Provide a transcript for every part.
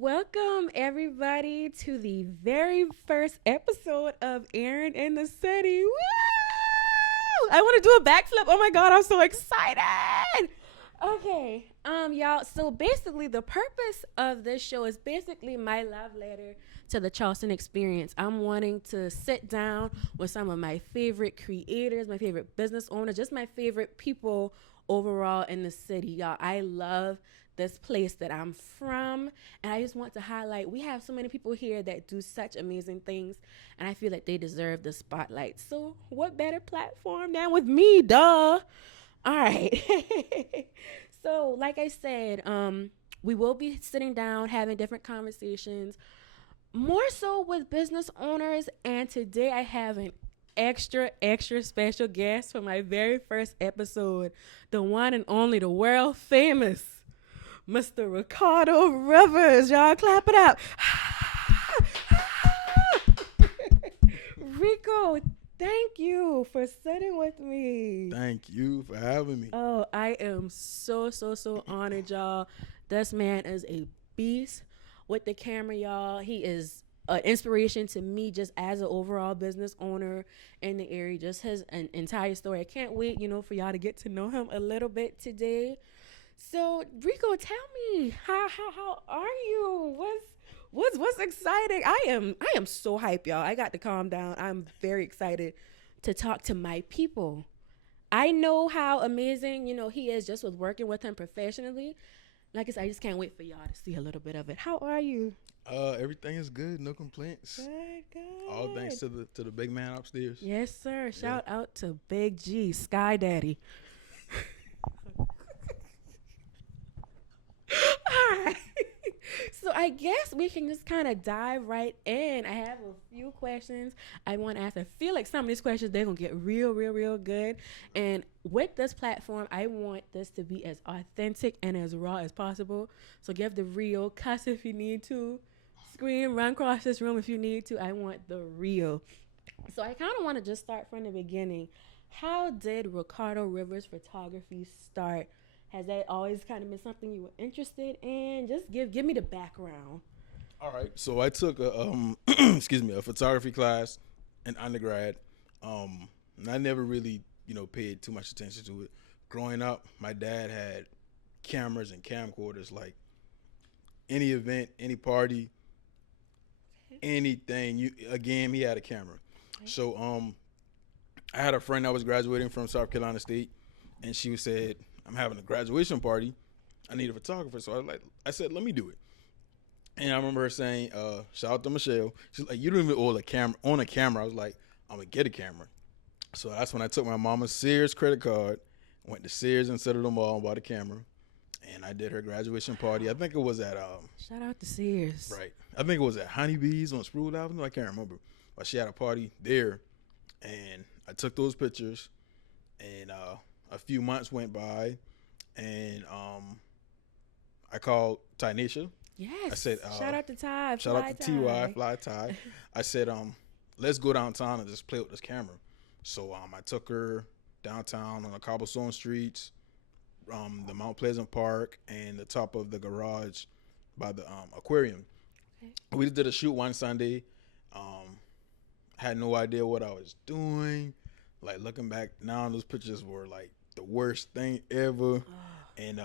Welcome everybody to the very first episode of Erin in the City. Woo! I want to do a backflip. Oh my god, I'm so excited. Okay, y'all. So basically, the purpose of this show is basically my love letter to the Charleston experience. I'm wanting to sit down with some of my favorite creators, my favorite business owners, just my favorite people overall in the city, y'all. I love this place that I'm from, and I just want to highlight we have so many people here that do such amazing things, and I feel like they deserve the spotlight. So what better platform than with me, duh. All right. So like I said, we will be sitting down having different conversations, more so with business owners, and today I have an extra special guest for my very first episode, the one and only, the world famous Mr. Ricardo Rivers. Y'all clap it up. Rico, thank you for sitting with me. Thank you for having me. Oh, I am so honored, y'all. This man is a beast with the camera, y'all. He is an inspiration to me just as an overall business owner in the area, just his entire story. I can't wait, for y'all to get to know him a little bit today. So, Rico, tell me, how are you? What's exciting? I am so hyped, y'all. I got to calm down. I'm very excited to talk to my people. I know how amazing, he is just with working with him professionally. Like I said, I just can't wait for y'all to see a little bit of it. How are you? Everything is good, no complaints. Good. All thanks to the big man upstairs. Yes, sir. Shout out to Big G, Sky Daddy. All right. So I guess we can just kind of dive right in. I have a few questions I want to ask. I feel like some of these questions, they're going to get real good. And with this platform, I want this to be as authentic and as raw as possible. So give the real, cuss if you need to, scream, run across this room if you need to. I want the real. So I kind of want to just start from the beginning. How did Ricardo Rivers photography start? Has that always kind of been something you were interested in? Just give me the background. All right. So I took a a photography class in undergrad. And I never really, paid too much attention to it. Growing up, my dad had cameras and camcorders, like any event, any party, anything. He had a camera. Okay. So I had a friend that was graduating from South Carolina State, and she said, I'm having a graduation party. I need a photographer. So I said, let me do it. And I remember her saying, shout out to Michelle. She's like, you don't even own a camera. I was like, I'm going to get a camera. So that's when I took my mama's Sears credit card, went to Sears instead of the mall and bought a camera. And I did her graduation party. I think it was at shout out to Sears. Right. I think it was at Honeybees on Sproul Avenue. I can't remember. But she had a party there. And I took those pictures. And a few months went by, and I called Tynesha. Yes. I said, shout out to Ty. Shout out to Ty, Fly Ty. I said, let's go downtown and just play with this camera. So I took her downtown on the cobblestone streets, the Mount Pleasant Park, and the top of the garage by the aquarium. Okay. We did a shoot one Sunday. Had no idea what I was doing. Like, looking back now, those pictures were like the worst thing ever. And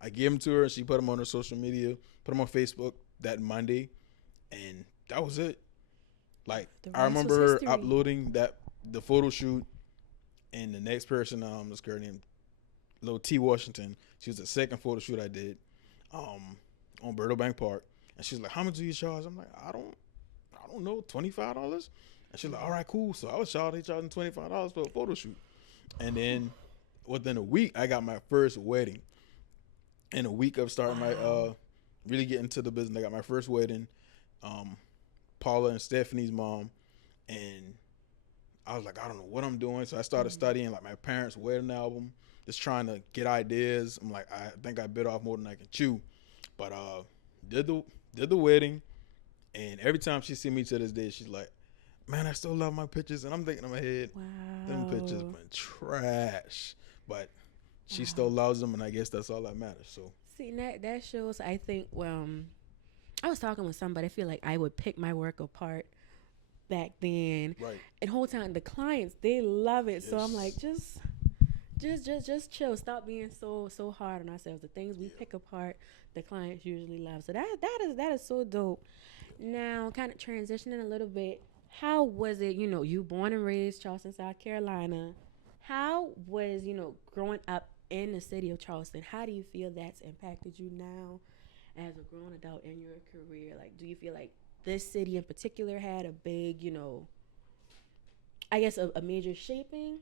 I gave them to her. She put them on her social media, put them on Facebook that Monday, and that was it. Like, I remember her uploading the photo shoot, and the next person, this girl named Lil T. Washington, she was the second photo shoot I did on Berto Bank Park. And she's like, how much do you charge? I'm like, I don't know, $25? And she's like, all right, cool. So I was charging $25 for a photo shoot. And then within a week, I got my first wedding. In a week of starting my really getting into the business, I got my first wedding. Paula and Stephanie's mom. And I was like, I don't know what I'm doing. So I started studying like my parents' wedding album, just trying to get ideas. I'm like, I think I bit off more than I can chew. But did the wedding. And every time she see me to this day, she's like, man, I still love my pictures. And I'm thinking in my head, wow, them pictures been trash. But she still loves them, and I guess that's all that matters. So see, that shows, I think, I was talking with somebody. I feel like I would pick my work apart back then. Right. And whole time the clients, they love it. So I'm like, Yes. just chill. Stop being so hard on ourselves. The things we pick apart, the clients usually love. So that is so dope. Now, kind of transitioning a little bit, how was it? You born and raised Charleston, South Carolina. How was growing up in the city of Charleston? How do you feel that's impacted you now as a grown adult in your career? Like, do you feel like this city in particular had a big, I guess a major shaping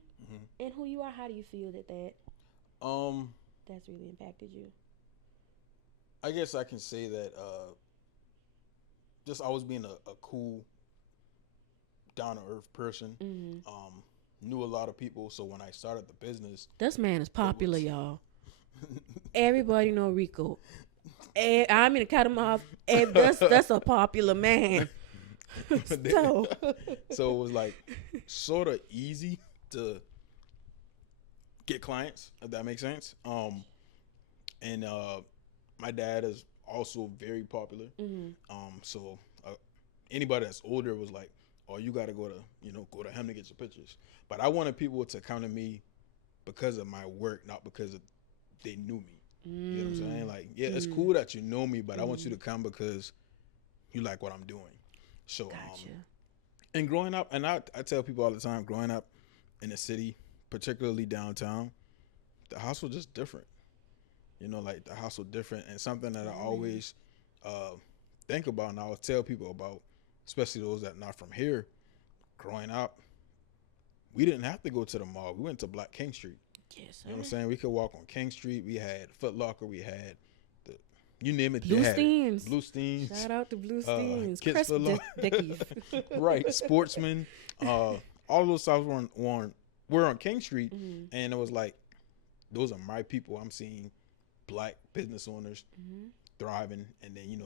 in who you are? How do you feel Um, that's really impacted you? I guess I can say that just always being a cool, down to earth person. Knew a lot of people, so when I started the business, This man is popular, y'all. Everybody know Rico. I'm gonna cut him off. That's a popular man. So so it was like sort of easy to get clients, if that makes sense. And my dad is also very popular. So anybody that's older was like, "Oh, you got to go to him to get your pictures." But I wanted people to come to me because of my work, not because they knew me. You know what I'm saying? Like, yeah, it's cool that you know me, but I want you to come because you like what I'm doing. So, gotcha. And growing up, and I tell people all the time, growing up in the city, particularly downtown, the house was just different. Like the house was different, and something that I always think about, and I always tell people about, especially those that are not from here. Growing up, we didn't have to go to the mall. We went to Black King Street. Yes, You know what I'm saying? We could walk on King Street. We had Foot Locker. We had you name it. Blue Steens. Blue Steens. Shout out to Blue Steens. Kids Chris Foot Locker. Dickies. Right. Sportsman. All those shops were on King Street, and it was like, those are my people. I'm seeing Black business owners thriving, and then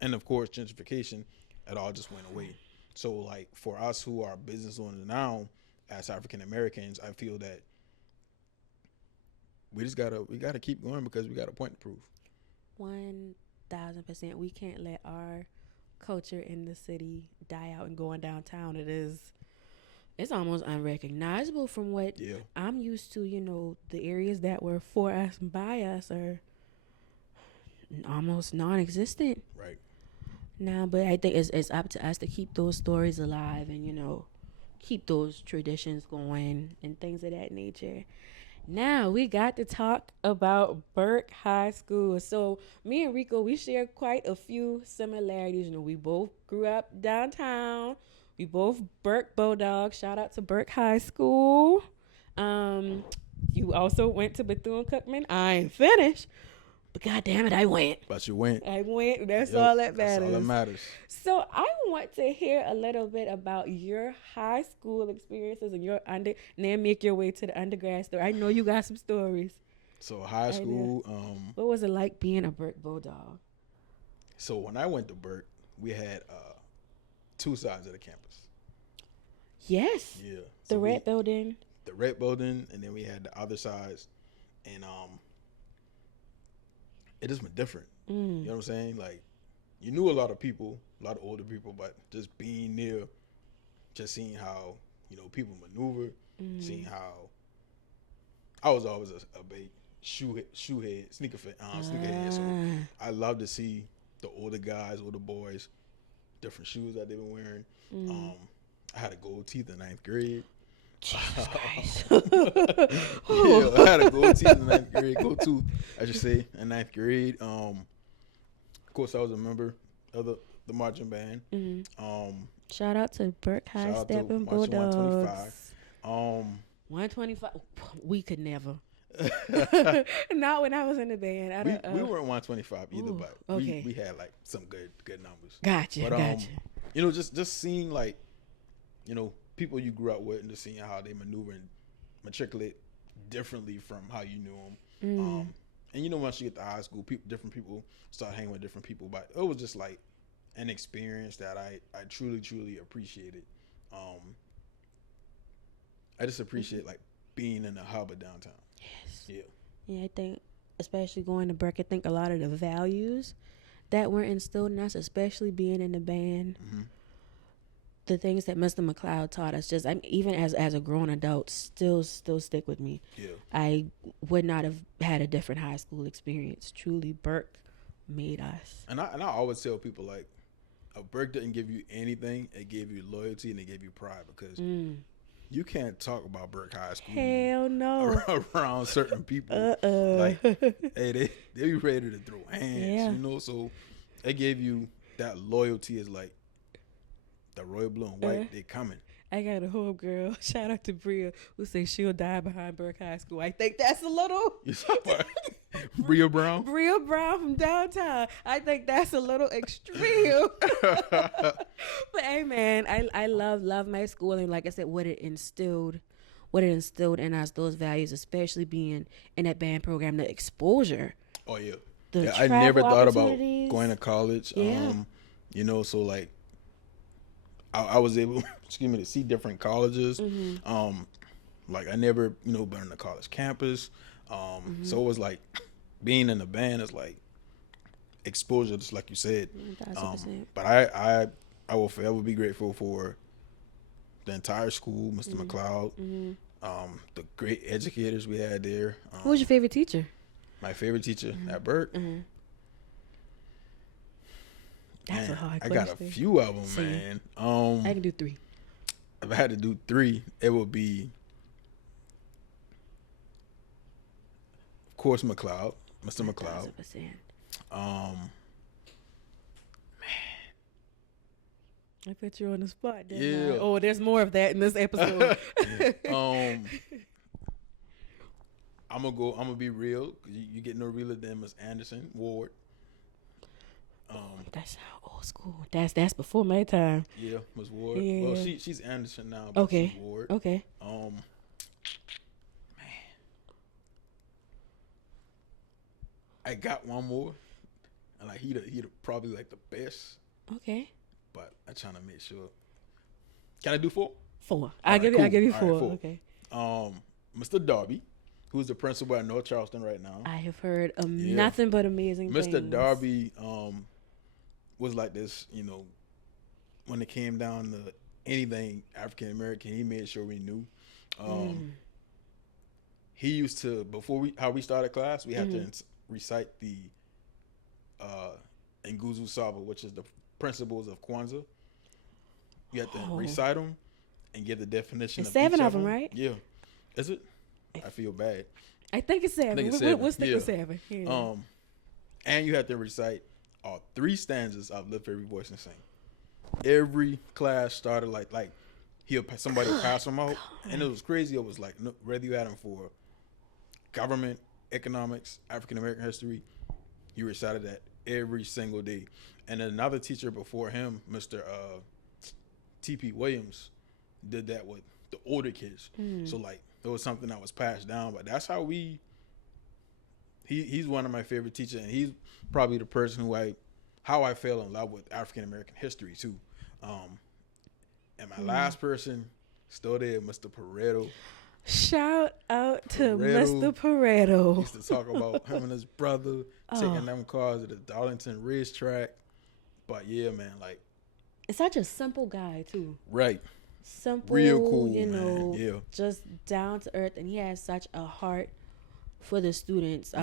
and of course gentrification. It all just went away. So like for us who are business owners now, as African Americans, I feel that we gotta keep going because we got a point to prove. 1,000%. We can't let our culture in the city die out and going downtown. It's almost unrecognizable from what I'm used to. The areas that were for us and by us are almost non-existent. Right. Now, but I think it's up to us to keep those stories alive and, keep those traditions going and things of that nature. Now we got to talk about Burke High School. So me and Rico, we share quite a few similarities. We both grew up downtown. We both Burke Bulldogs. Shout out to Burke High School. You also went to Bethune-Cookman. I ain't finished, but God damn it, I went. But you went. I went. That's all that matters. That's all that matters. So I want to hear a little bit about your high school experiences and your and then make your way to the undergrad story. I know you got some stories. So high school. What was it like being a Burke Bulldog? So when I went to Burke, we had two sides of the campus. Yes. Yeah. The red building. The red building, and then we had the other sides, and it just went different. You know what I'm saying? Like, you knew a lot of people, a lot of older people, but just being near, just seeing how people maneuver, seeing how I was always a big sneakerhead. So I love to see the older guys, older boys, different shoes that they've been wearing. I had a gold teeth in 9th grade. Jesus Christ. I had a gold teeth in 9th grade. Gold tooth, I should say, in 9th grade. Of course, I was a member of the marching band. Shout out to Burke High Stepping Bulldogs. 125. We could never. Not when I was in the band. We weren't 125 either, but okay. we had like some good numbers. Gotcha. But, just seeing like, people you grew up with and just seeing how they maneuver and matriculate differently from how you knew them. And once you get to high school, different people start hanging with different people. But it was just like an experience that I truly, truly appreciated. I just appreciate like being in the hub of downtown. Yes. Yeah, I think especially going to Burke, I think a lot of the values that were instilled in us, especially being in the band. Mm-hmm. The things that Mr. McLeod taught us, even as a grown adult, still stick with me. Yeah. I would not have had a different high school experience. Truly, Burke made us. And I always tell people, like, a Burke didn't give you anything. It gave you loyalty and it gave you pride, because you can't talk about Burke High School. Hell no. Around certain people. Like, hey, they be ready to throw hands, you know? So it gave you that loyalty is like, the royal blue and white, they coming. I got a home girl, shout out to Bria, who says she'll die behind Burke High School. I think that's a little... Bria Brown? Bria Brown from downtown. I think that's a little extreme. But hey, man, I love my school. And like I said, what it instilled in us, those values, especially being in that band program, the exposure. Oh, yeah. I never thought about going to college. Yeah. You know, so like, I was able, to see different colleges. Mm-hmm. Like I never, been on the college campus. So it was like being in the band is like exposure, just like you said. But I will forever be grateful for the entire school, Mr. McLeod, the great educators we had there. Who was your favorite teacher? My favorite teacher at Burke. That's a hard question. I got a few of them, man. I can do 3. If I had to do 3, it would be, of course, McLeod, Mr. McLeod. 1,000%. I put you on the spot, didn't I? Oh, there's more of that in this episode. I'm gonna be real. You get no realer than Miss Anderson Ward. That's old school. That's before my time. Yeah, Miss Ward. Yeah. Well, she's Anderson now. But okay. She's Ward. Okay. Man, I got one more, and like he probably like the best. Okay. But I'm trying to make sure. Can I do 4? 4. I'll give you 4. Right, 4. Okay. Mr. Darby, who's the principal at North Charleston right now. I have heard nothing but amazing things. Mr. Darby was like this, when it came down to anything African American, he made sure we knew. He used to, how we started class, we had to recite the Nguzu Saba, which is the principles of Kwanzaa. You have to recite them and give the definition. It's 7 of them, right? Yeah. Is it? I feel bad. I think it's 7. We'll stick with 7. Yeah. And you have to recite all 3 stanzas of Lift Every Voice and Sing. Every class started like somebody pass them out, and it was crazy. It was like whether you had them for government, economics, African American history, you recited that every single day. And then another teacher before him, Mr. T.P. Williams, did that with the older kids. So like it was something that was passed down. But that's how he's one of my favorite teachers, and he's probably the person how I fell in love with African American history too. And my last person, still there, Mr. Pareto. Shout out to Mr. Pareto. He used to talk about him and his brother taking them cars at the Darlington racetrack. But yeah, man, like, it's such a simple guy too. Right. Simple, real cool, man. Yeah. Just down to earth, and he has such a heart for the students.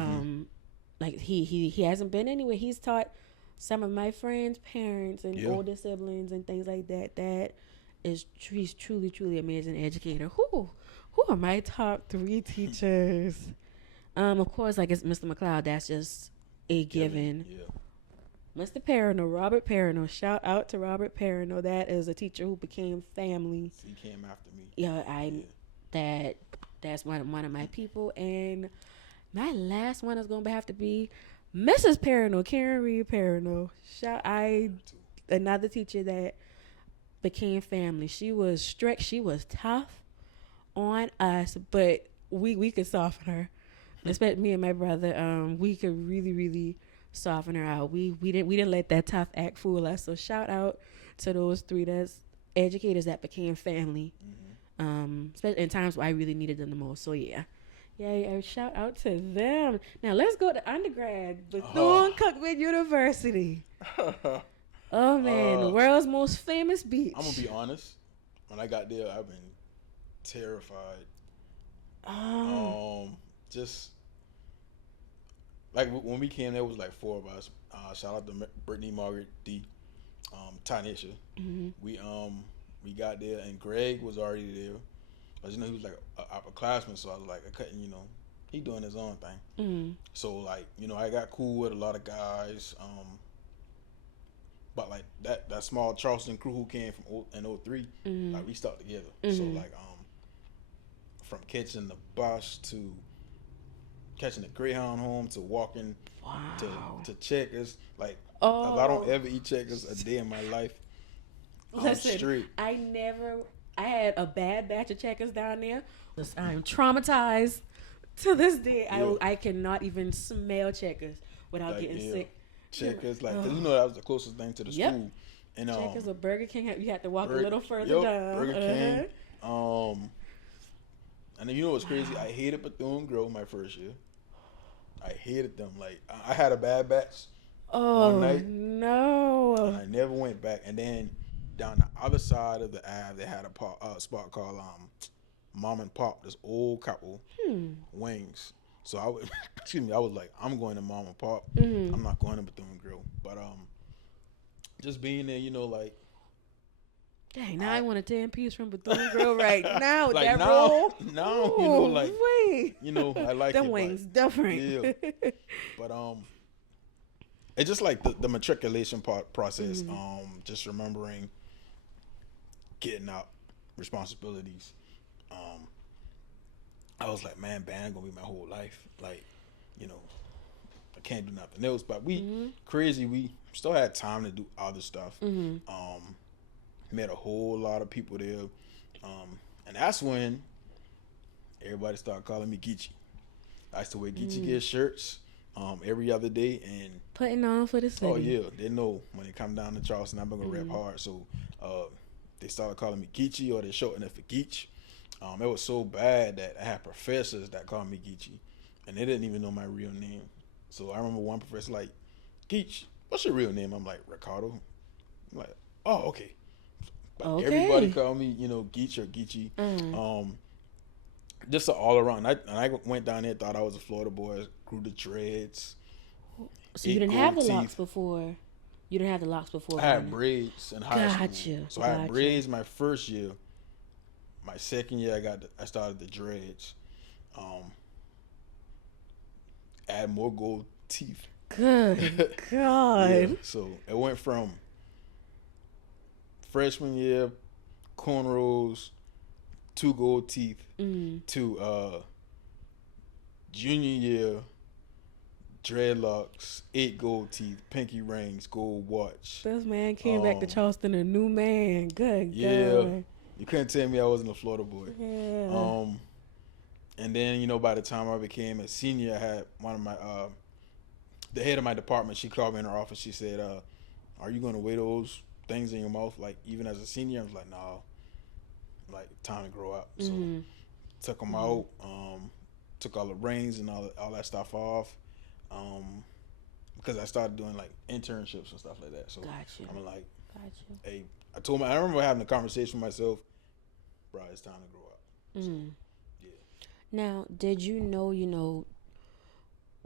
Like he hasn't been anywhere. He's taught some of my friends' parents and older siblings and things like that. He's truly amazing educator. Who are my top 3 teachers? Of course, like it's Mr. McLeod. That's just a given. Yeah. Mr. Perino, Robert Perino. Shout out to Robert Perino. That is a teacher who became family. He came after me. Yeah, that's one of my people. And my last one is going to have to be Mrs. Perino, Karen Reed Perino. Another teacher that became family. She was strict. She was tough on us, but we could soften her. Especially me and my brother. We could really soften her out. We didn't let that tough act fool us. So shout out to those 3 that's educators that became family. Especially in times where I really needed them the most. So yeah, Yeah, shout out to them. Now let's go to undergrad, Bethune-Cookman University. Oh man, the world's most famous beach. I'm gonna be honest. When I got there, I've been terrified. Just like when we came, there was like 4 of us. Shout out to Brittany, Margaret, D, Tanisha. Mm-hmm. We got there, and Greg was already there. But he was like an upperclassman, so I was like, I couldn't, he doing his own thing. Mm-hmm. So like, I got cool with a lot of guys. But like that small Charleston crew who came from in 03, mm-hmm. like we stuck together. Mm-hmm. So like, from catching the bus to catching the Greyhound home to walking to Checkers, like if I don't ever eat Checkers a day in my life, I'm straight. I had a bad batch of Checkers down there. I'm traumatized to this day. Yeah. I cannot even smell Checkers without getting sick. Checkers, like, cause that was the closest thing to the school. And Checkers or Burger King, you had to walk a little further down. Burger King. And then what's crazy? I hated Bethune-Grove my first year. I hated them. Like, I had a bad batch one night. No. And I never went back. And then down the other side of the Ave, they had a spot called Mom and Pop. This old couple, Wings. So I was like, I'm going to Mom and Pop. Mm-hmm. I'm not going to Bethune-Grove. But just being there, like. Dang, now I want a 10-piece from Bethune-Grove right now. Like that now, roll. Wait. I like them wings different. Yeah. But it's just like the matriculation process. Just remembering getting out responsibilities. I was like, man, band gonna be my whole life. Like, I can't do nothing else. But we still had time to do other stuff. Met a whole lot of people there, and that's when everybody started calling me Geechee. I used to wear Geechee Gear shirts every other day, and putting on for the city. Oh yeah, they know when they come down to Charleston, I'm gonna rap hard. So they started calling me Geechee, or they shortened it for Geech. It was so bad that I had professors that called me Geechee, and they didn't even know my real name. So I remember one professor like, Geech, what's your real name? I'm like, Ricardo. I'm like, oh, okay. But everybody called me, Geech or Geechee. Just all around. I went down there, thought I was a Florida boy, grew the dreads. So you didn't have the locks before? You didn't have the locks before? I had braids in high school. So I had Gotcha. braids my first year. My second year, I started the dreads. Add more gold teeth. Good God. Yeah, so it went from freshman year, cornrows, 2 gold teeth, to junior year, dreadlocks, 8 gold teeth, pinky rings, gold watch. This man came back to Charleston a new man. Good God. You couldn't tell me I wasn't a Florida boy. Yeah. And then, by the time I became a senior, I had one of my, the head of my department, she called me in her office. She said, are you going to wear those things in your mouth, like, even as a senior? I was like, no. Like, time to grow up. So, took them out, took all the rings and all that stuff off, because I started doing, like, internships and stuff like that. So, I'm like, hey, I remember having a conversation with myself, bro, it's time to grow up. So, yeah. Now, did you know,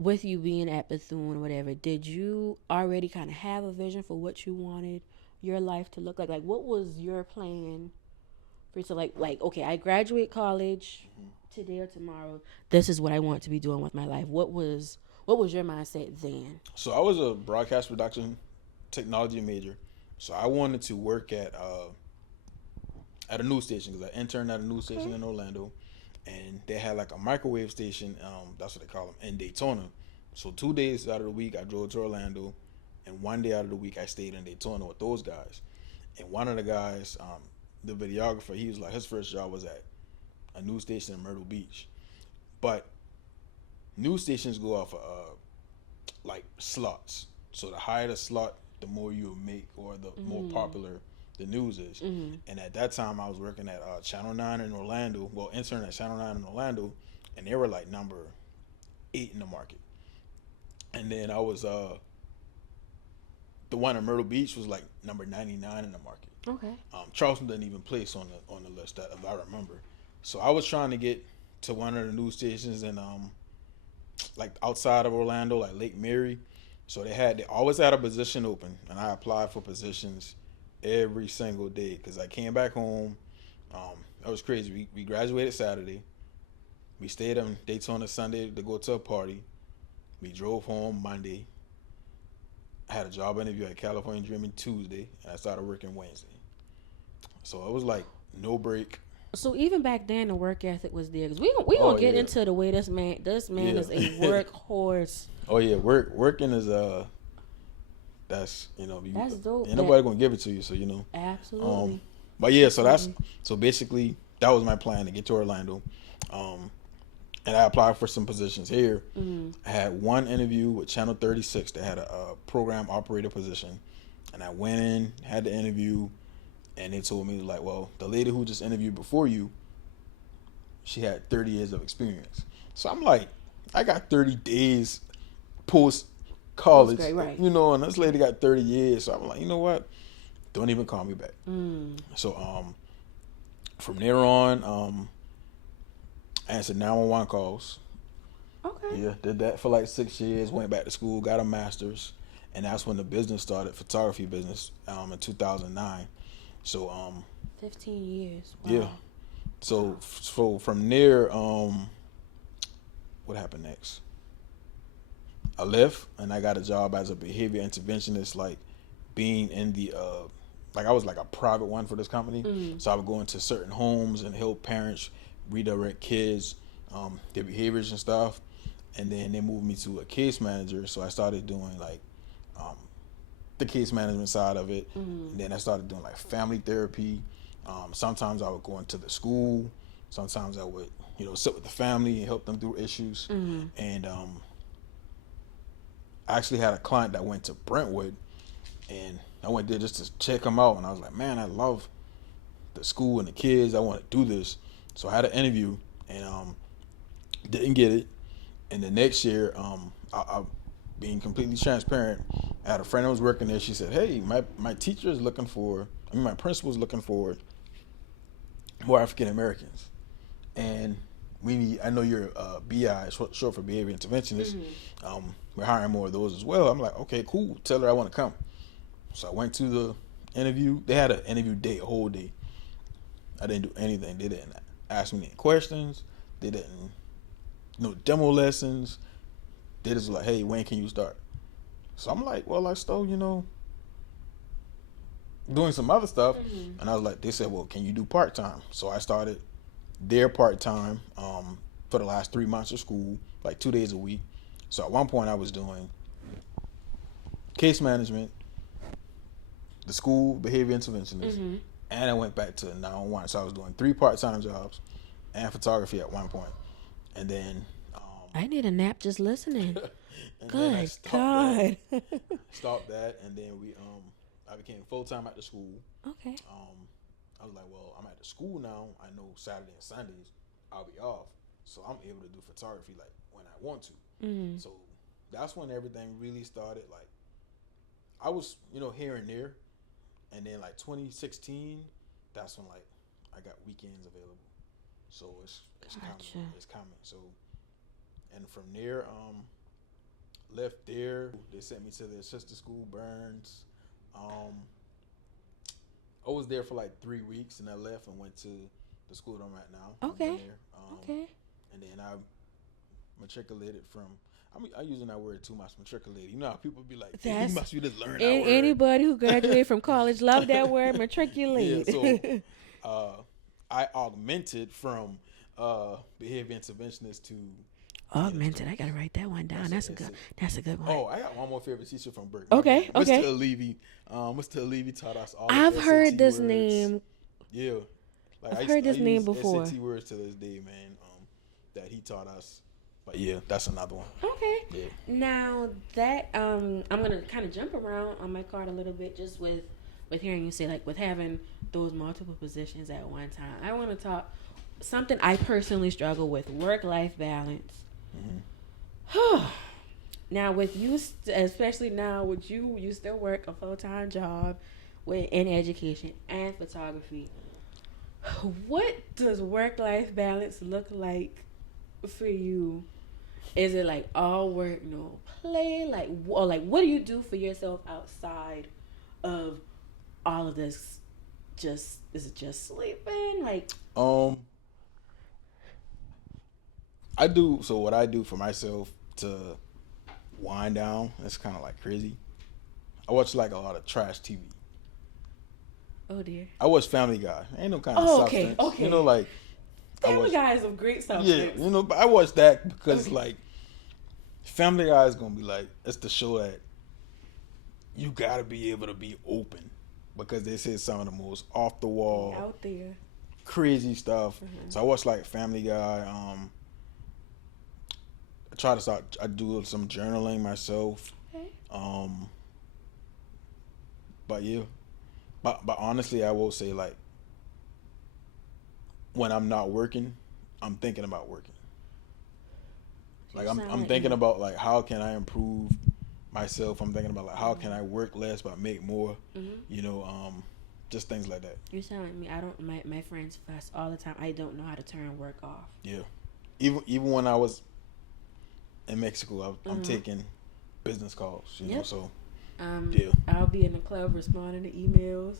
with you being at Bethune or whatever, did you already kind of have a vision for what you wanted your life to look like? Like, what was your plan for you to like, okay, I graduate college today or tomorrow. This is what I want to be doing with my life. What was your mindset then? So I was a broadcast production technology major. So I wanted to work at a news station, because I interned at a news station in Orlando, and they had like a microwave station, that's what they call them, in Daytona. So 2 days out of the week I drove to Orlando, and 1 day out of the week I stayed in Daytona with those guys. And one of the guys, the videographer, he was like, his first job was at a news station in Myrtle Beach. But news stations go off of like slots. So the higher the slot, the more you make, or the more popular the news is. And at that time, I was working at Channel 9 in Orlando. Well, intern at Channel 9 in Orlando, and they were like number 8 in the market. And then I was the one in Myrtle Beach was like number 99 in the market. Okay. Charleston didn't even place on the list that I remember. So I was trying to get to one of the news stations in like outside of Orlando, like Lake Mary. So they always had a position open, and I applied for positions every single day because I came back home. That was crazy. We graduated Saturday. We stayed in Daytona Sunday to go to a party. We drove home Monday. I had a job interview at California Dreaming Tuesday, and I started working Wednesday. So it was like no break. So even back then, the work ethic was there. Cause we gonna get into the way this man is a workhorse. Oh yeah, working is that's that's dope. Ain't nobody gonna give it to you, so Absolutely. But yeah, so basically that was my plan to get to Orlando, and I applied for some positions here. Mm-hmm. I had one interview with Channel 36 that had a program operator position, and I went in, had the interview, and they told me like, well, the lady who just interviewed before you, she had 30 years of experience. So I'm like, I got 30 days post college, right. And this lady got 30 years. So I'm like, you know what? Don't even call me back. So from there on, I answered 911 calls. Okay. Yeah, did that for like 6 years. Went back to school, got a master's, and that's when the business started, photography business, in 2009. So 15 years. Wow. Yeah. So from there, what happened next? I left and I got a job as a behavior interventionist, like being in the like I was like a private one for this company. So I would go into certain homes and help parents redirect kids, their behaviors and stuff. And then they moved me to a case manager, so I started doing like the case management side of it. And then I started doing like family therapy. Sometimes I would go into the school. Sometimes I would, sit with the family and help them through issues. And I actually had a client that went to Brentwood, and I went there just to check them out. And I was like, man, I love the school and the kids. I want to do this. So I had an interview and didn't get it. And the next year, I being completely transparent, I had a friend that was working there. She said, hey, my teacher is looking for, my principal is looking for more African Americans. And I know you're BI, short for behavior interventionist. We're hiring more of those as well. I'm like, okay, cool. Tell her I want to come. So I went to the interview. They had an interview day, a whole day. I didn't do anything. They didn't ask me any questions. They didn't, no demo lessons. They just like, hey, when can you start? So I'm like, well, I still, doing some other stuff. And I was like, they said, well, can you do part-time? So I started there part-time for the last 3 months of school, like 2 days a week. So at one point I was doing case management, the school behavior interventionist, and I went back to 911. So I was doing 3 part-time jobs and photography at one point. And then I need a nap just listening. Good God. Stopped that, and then I became full-time at the school. Okay. I was like, well, I'm at the school now. I know Saturday and Sundays I'll be off, so I'm able to do photography like when I want to. So that's when everything really started. Like I was, here and there, and then like 2016, that's when like I got weekends available. So it's coming. It's coming. So, and from there, left there. They sent me to their sister school, Burns. I was there for like 3 weeks, and I left and went to the school that I'm at now. Okay. Okay. And then I matriculated from. I'm using that word too much, matriculated. You know how people be like, hey, you must be just learning that word. Anybody who graduated from college love that word, matriculate. Yeah, so I augmented from behavior interventionist to augmented. I gotta write that one down. That's a good one. Oh, I got one more favorite teacher from Berkeley. Okay. Mr. Levy. Mr. Levy taught us all. I've heard SAT this words. name. Yeah, I've heard this name before. SAT words to this day, man. That he taught us. But yeah, that's another one. Okay. Yeah. Now that I'm gonna kind of jump around on my card a little bit, just with hearing you say, like, with having those multiple positions at one time. I want to talk. something I personally struggle with: work-life balance. Now, with you, especially now with you still work a full-time job in education and photography. What does work-life balance look like for you? Is it like all work, no play? Like, or like, what do you do for yourself outside of all of this? Is it just sleeping? Like, I do. So what I do for myself to wind down, it's kind of like crazy. I watch like a lot of trash TV. Oh dear. I watch Family Guy. Ain't no kind of substance. Okay. You know, like Family Guy is of great substance. Yeah, you know, but I watch that because like Family Guy is gonna be like, it's the show that you gotta be able to be open because they say some of the most off the wall, out there, crazy stuff. So I watch like Family Guy. I do some journaling myself. Okay. But yeah. But honestly, I will say like when I'm not working, I'm thinking about working. Like I'm thinking about like how can I improve myself. I'm thinking about like how can I work less but make more. You know, just things like that. You sound like me. I don't. My friends fuss all the time. I don't know how to turn work off. Yeah, even when I was in Mexico, I'm taking business calls. You know, so. Yeah. I'll be in the club responding to emails.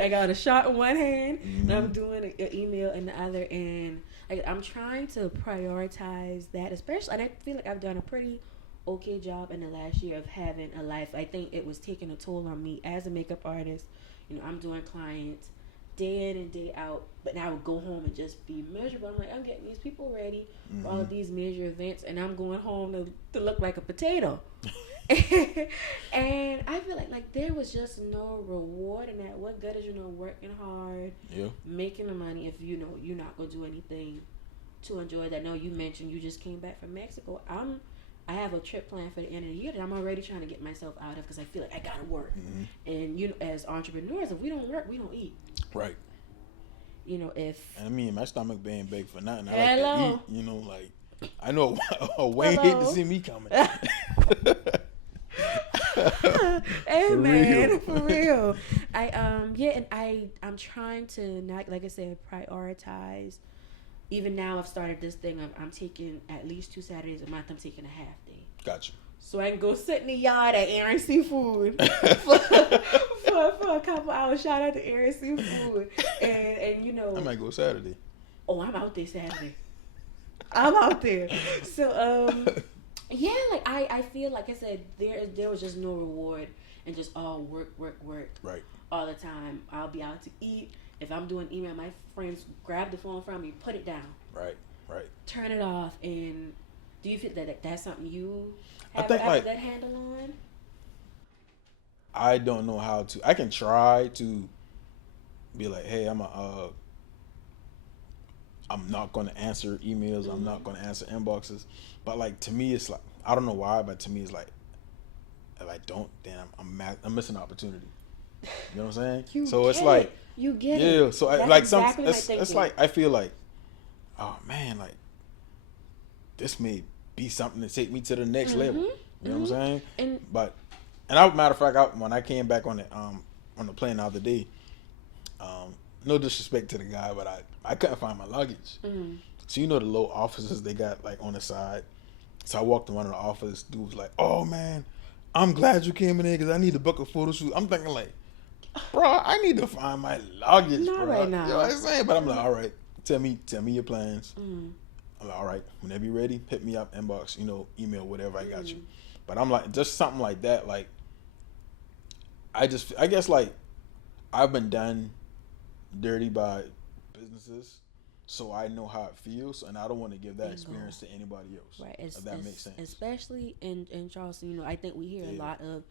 I got a shot in one hand, and I'm doing an email in the other. And I'm trying to prioritize that, especially. And I feel like I've done a pretty okay job in the last year of having a life. I think it was taking a toll on me as a makeup artist. You know, I'm doing clients day in and day out, but now I would go home and just be miserable. I'm like, I'm getting these people ready for all of these major events, and I'm going home to look like a potato. And I feel like there was just no reward in that. What good is working hard, making the money if you're not gonna do anything to enjoy that? No, you mentioned you just came back from Mexico. I have a trip planned for the end of the year that I'm already trying to get myself out of because I feel like I gotta work. And as entrepreneurs, if we don't work, we don't eat. Right. I mean, my stomach being big for nothing. I like to eat. Like I know Wayne hate to see me coming. Hey man, for real. I'm trying to not, like I said, prioritize. Even now, I've started this thing of I'm taking at least 2 Saturdays a month. I'm taking a half day. Gotcha. So I can go sit in the yard at Erin Seafood for a couple hours. Shout out to Erin Seafood, and I might go Saturday. Oh, I'm out there Saturday. I'm out there. So I feel like I said there was just no reward and just all work right all the time. I'll be out to eat. If I'm doing email, my friends grab the phone from me, put it down, right turn it off. And do you feel that that's something you have that handle on? I don't know how to. I can try to be like, hey, I'm not going to answer emails. I'm not going to answer inboxes. But like to me, it's like I don't know why, but to me, it's like if I don't, then I'm missing an opportunity. You know what I'm saying? You get it. Yeah. So it's like I feel like, oh man, like this may be something to take me to the next level. You know what I'm saying? Matter of fact, when I came back on the plane the other day, no disrespect to the guy, but I couldn't find my luggage. So the little offices they got like on the side. So I walked in one of the offices. Dude was like, "Oh man, I'm glad you came in here because I need to book a photo shoot." I'm thinking like, bro, I need to find my luggage. Not bro. right now. You know what I'm saying? But I'm like, all right, tell me your plans. I'm like, all right, whenever you're ready, hit me up, inbox, email, whatever, I got you. But I'm like, just something like that. Like, I guess like I've been done dirty by businesses, so I know how it feels, and I don't want to give that experience to anybody else. Right. If that makes sense. Especially in Charleston, I think we hear a lot of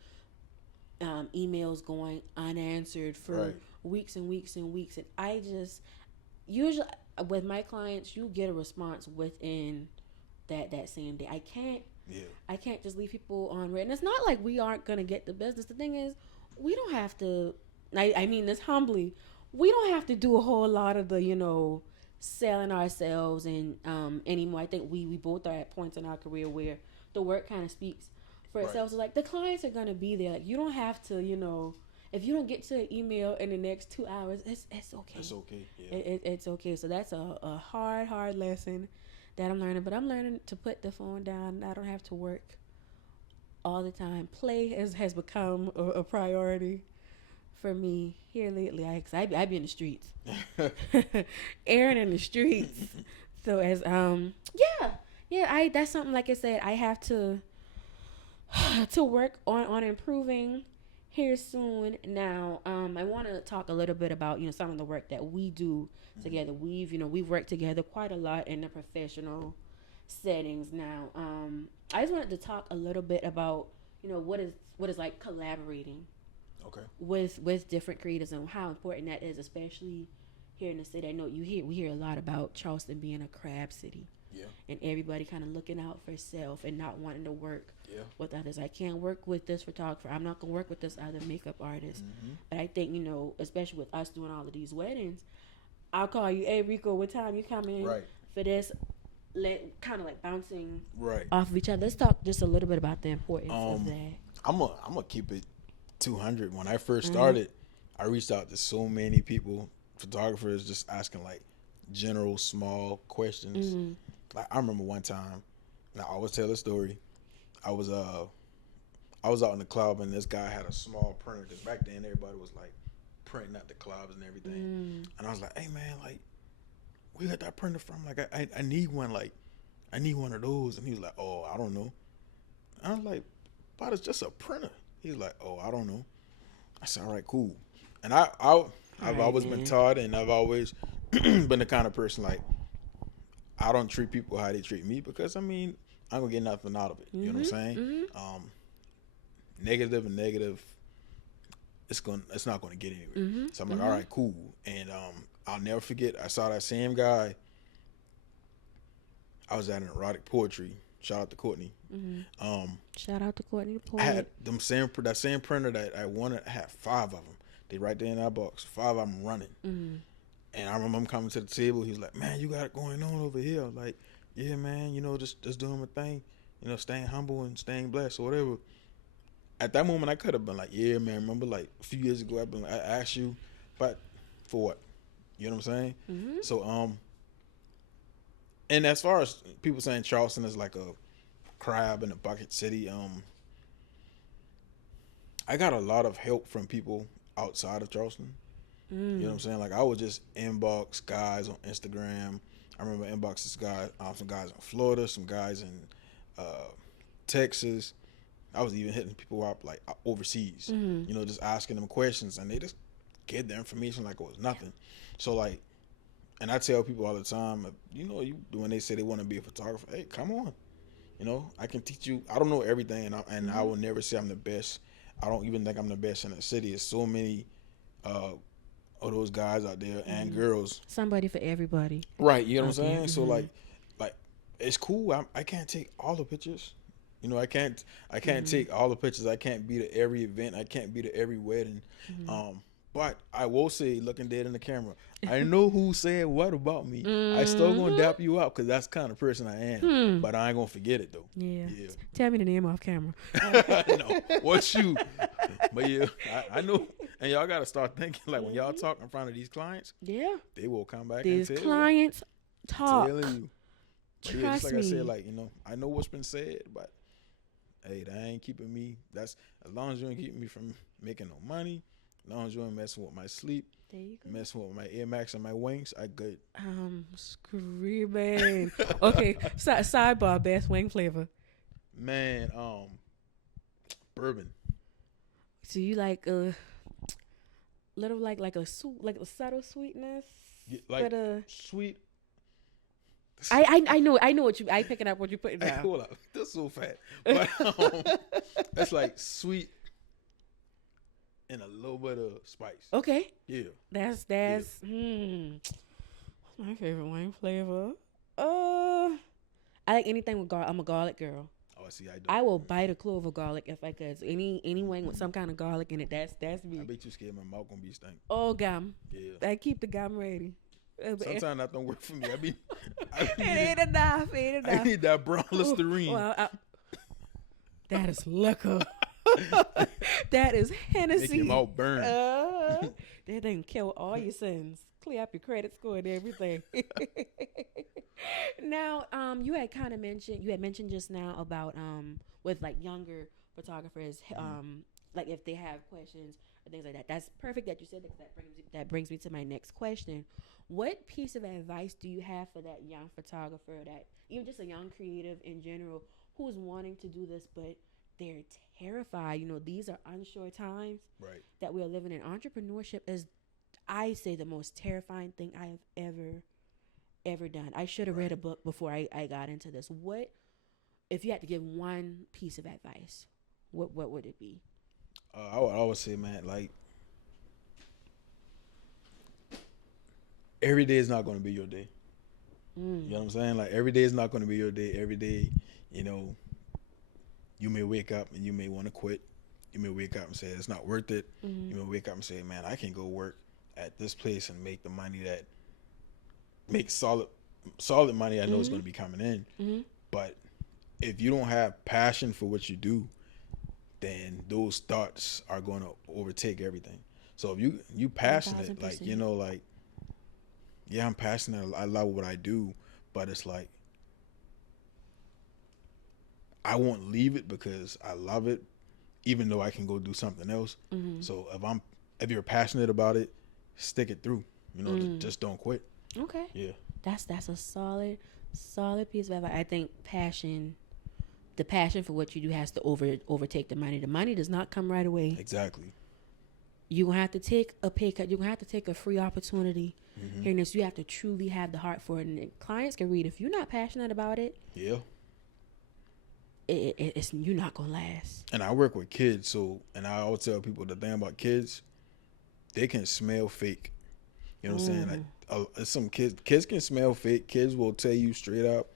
emails going unanswered for weeks and weeks and weeks, and I just usually with my clients, you get a response within that same day. I can't just leave people on red. And it's not like we aren't gonna get the business. The thing is, we don't have to. I mean this humbly. We don't have to do a whole lot of the selling ourselves and anymore. I think we both are at points in our career where the work kind of speaks for itself. So like the clients are gonna be there. Like you don't have to, if you don't get to an email in the next 2 hours, it's okay. It's okay. Yeah. It's okay. So that's a hard lesson that I'm learning. But I'm learning to put the phone down. I don't have to work all the time. Play has become a priority for me here lately. I be in the streets. Erin in the streets. So as I that's something, like I said, I have to work on improving here soon. Now, I want to talk a little bit about some of the work that we do together. We've worked together quite a lot in the professional settings. Now, I just wanted to talk a little bit about what is like collaborating with different creators and how important that is, especially here in the city. I know we hear a lot about Charleston being a crab city. Yeah. And everybody kind of looking out for self and not wanting to work with others. I can't work with this photographer. I'm not going to work with this other makeup artist. Mm-hmm. But I think, especially with us doing all of these weddings, I'll call you, hey, Rico, what time you coming for this? Kind of like bouncing off of each other. Let's talk just a little bit about the importance of that. I'm gonna keep it 200. When I first started, I reached out to so many people, photographers, just asking like general small questions. Mm-hmm. Like I remember one time, and I always tell the story. I was out in the club and this guy had a small printer, because back then everybody was like printing out the clubs and everything. And I was like, hey man, like where you got that printer from? Like I need one, like I need one of those. And he was like, oh, I don't know. And I was like, but it's just a printer. He was like, oh, I don't know. I said, all right, cool. And I've always been taught, and I've always been the kind of person like, I don't treat people how they treat me, because I mean, I'm gonna get nothing out of it. You know what I'm saying? Mm-hmm. Negative and negative, it's not gonna get anywhere. Mm-hmm. So I'm like, all right, cool. And I'll never forget, I saw that same guy. I was at an erotic poetry. Shout out to Courtney. Mm-hmm. Shout out to Courtney the poet. I had that same printer that I wanted. I had 5 of them. They right there in that box. 5 of them running. Mm-hmm. And I remember him coming to the table. He was like, man, you got it going on over here. Like, yeah, man, just doing my thing. Staying humble and staying blessed or whatever. At that moment, I could have been like, yeah, man, remember like a few years ago, I asked you, but for what? You know what I'm saying? Mm-hmm. So, and as far as people saying Charleston is like a crab in a bucket city, I got a lot of help from people outside of Charleston. You know what I'm saying? Like I would just inbox guys on Instagram. I remember inboxing some guys in Florida, some guys in Texas. I was even hitting people up like overseas, just asking them questions, and they just get the information like it was nothing. So like, and I tell people all the time, when they say they want to be a photographer, hey, come on. I can teach you. I don't know everything, and I will never say I'm the best. I don't even think I'm the best in the city. There's so many of those guys out there and girls. Somebody for everybody. Right, you know what I'm saying? So like it's cool. I can't take all the pictures. I can't take all the pictures. I can't be to every event. I can't be to every wedding. But I will say, looking dead in the camera, I know who said what about me. I still gonna dap you up, because that's the kind of person I am. But I ain't gonna forget it though. Yeah. Tell me the name off camera. No, what's you? But yeah, I know. And y'all gotta start thinking, like when y'all talk in front of these clients, they will come back and tell clients talk. Telling you. Trust me. Just like I said, like I know what's been said, but hey, that ain't keeping me. That's as long as you ain't keeping me from making no money. As long as you ain't messing with my sleep, messing with my Air Max and my wings, I good. Screaming. Okay, sidebar, best wing flavor. Man, bourbon. So you like a little like a subtle sweetness, like sweet. I know what I picking up what you putting down. Hey, hold up, that's so fat. But that's like sweet. And a little bit of spice. Okay. Yeah. That's my favorite wine flavor. I like anything with garlic. I'm a garlic girl. Oh, see, I do. I will bite a clove of garlic if I could. So any wing with some kind of garlic in it, that's me. I bet you scared my mouth gonna be stank. Oh, gum. Yeah. I keep the gum ready. Sometimes that don't work for me. I It be ain't enough. Ain't I enough. need that brown Listerine. Well, that is liquor. That is Hennessy. Make your mouth burn. That didn't kill all your sins. Clear up your credit score and everything. Now, you had mentioned just now about with like younger photographers, like if they have questions or things like that. That's perfect that you said that, 'cause that brings me to my next question. What piece of advice do you have for that young photographer, that even just a young creative in general, who's wanting to do this but they're terrified? You know, these are unsure times Right. that we are living in. Entrepreneurship is, I say, the most terrifying thing I have ever done. I should have read a book before I got into this. What if you had to give one piece of advice? What would it be? I would always say, man, like every day is not going to be your day. You know what I'm saying? Like every day is not going to be your day. Every day, you know, you may wake up and you may want to quit. You may wake up and say it's not worth it. You may wake up and say, man, I can go work at this place and make the money that makes solid money. I know it's going to be coming in. But if you don't have passion for what you do, then those thoughts are going to overtake everything. So if you passionate, 1000%. like, you know, like, yeah, I'm passionate. I love what I do, but it's like I won't leave it because I love it, even though I can go do something else. So if you're passionate about it, stick it through. You know, just don't quit. Okay. Yeah. That's a solid piece of advice. I think the passion for what you do has to overtake the money. The money does not come right away. Exactly. You're going to have to take a pay cut. You're going to have to take a free opportunity. Hearing this, you have to truly have the heart for it. And clients can read. If you're not passionate about it, Yeah. it's you're not going to last. And I work with kids, and I always tell people the thing about kids, they can smell fake. You know what I'm saying? Like, some kids can smell fake. Kids will tell you straight up.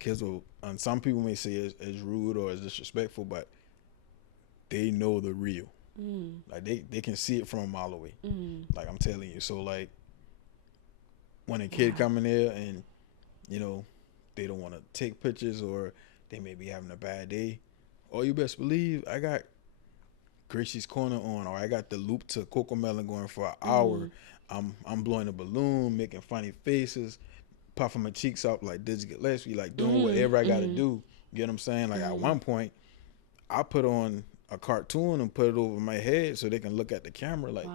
Kids will, and some people may say it's rude or it's disrespectful, but they know the real. Like they can see it from a mile away. Like I'm telling you. So like when a kid come in there and, you know, they don't want to take pictures or they may be having a bad day, oh, you best believe I got Gracie's Corner on, or I got the loop to Coco Melon going for an hour. I'm blowing a balloon, making funny faces, puffing my cheeks up like Dizzy Gillespie, like doing whatever I got to do. You get what I'm saying? Like at one point, I put on a cartoon and put it over my head so they can look at the camera. Like,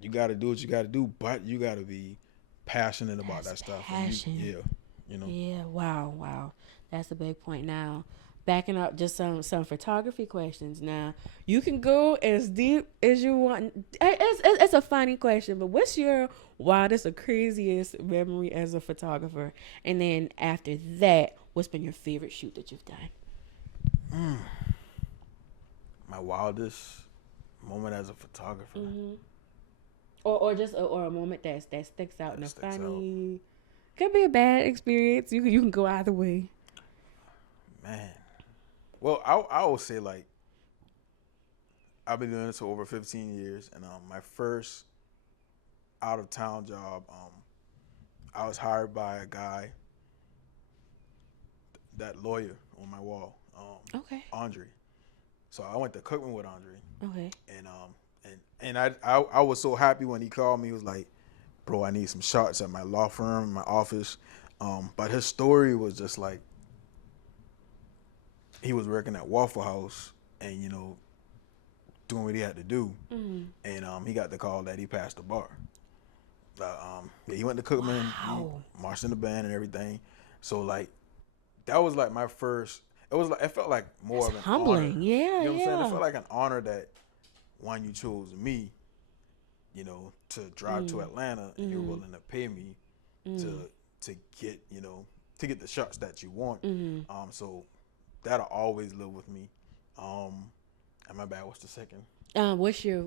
you got to do what you got to do, but you got to be passionate about that stuff. Passion. You know. Yeah. Wow. That's a big point. Now, backing up just some photography questions. Now, you can go as deep as you want. It's a funny question, but what's your wildest or craziest memory as a photographer? And then after that, what's been your favorite shoot that you've done? My wildest moment as a photographer. Or just a moment that sticks out in a funny. Could be a bad experience. You can go either way. Man. Well, I would say, like, I've been doing this for over 15 years, and my first out-of-town job, I was hired by a guy, that lawyer on my wall, Andre. So I went to Cookman with Andre. Okay. And I was so happy when he called me. He was like, bro, I need some shots at my law firm, my office. But his story was just like, he was working at Waffle House and, you know, doing what he had to do. And he got the call that he passed the bar. He went to Cookman, he marched in the band and everything. So, like, that was like my first, it felt like more of an humbling. honor. Yeah, you know what I'm saying? It felt like an honor that, one, you chose me, you know, to drive to Atlanta and you're willing to pay me to get, you know, to get the shots that you want. So that'll always live with me. And my bad, what's the second? What's your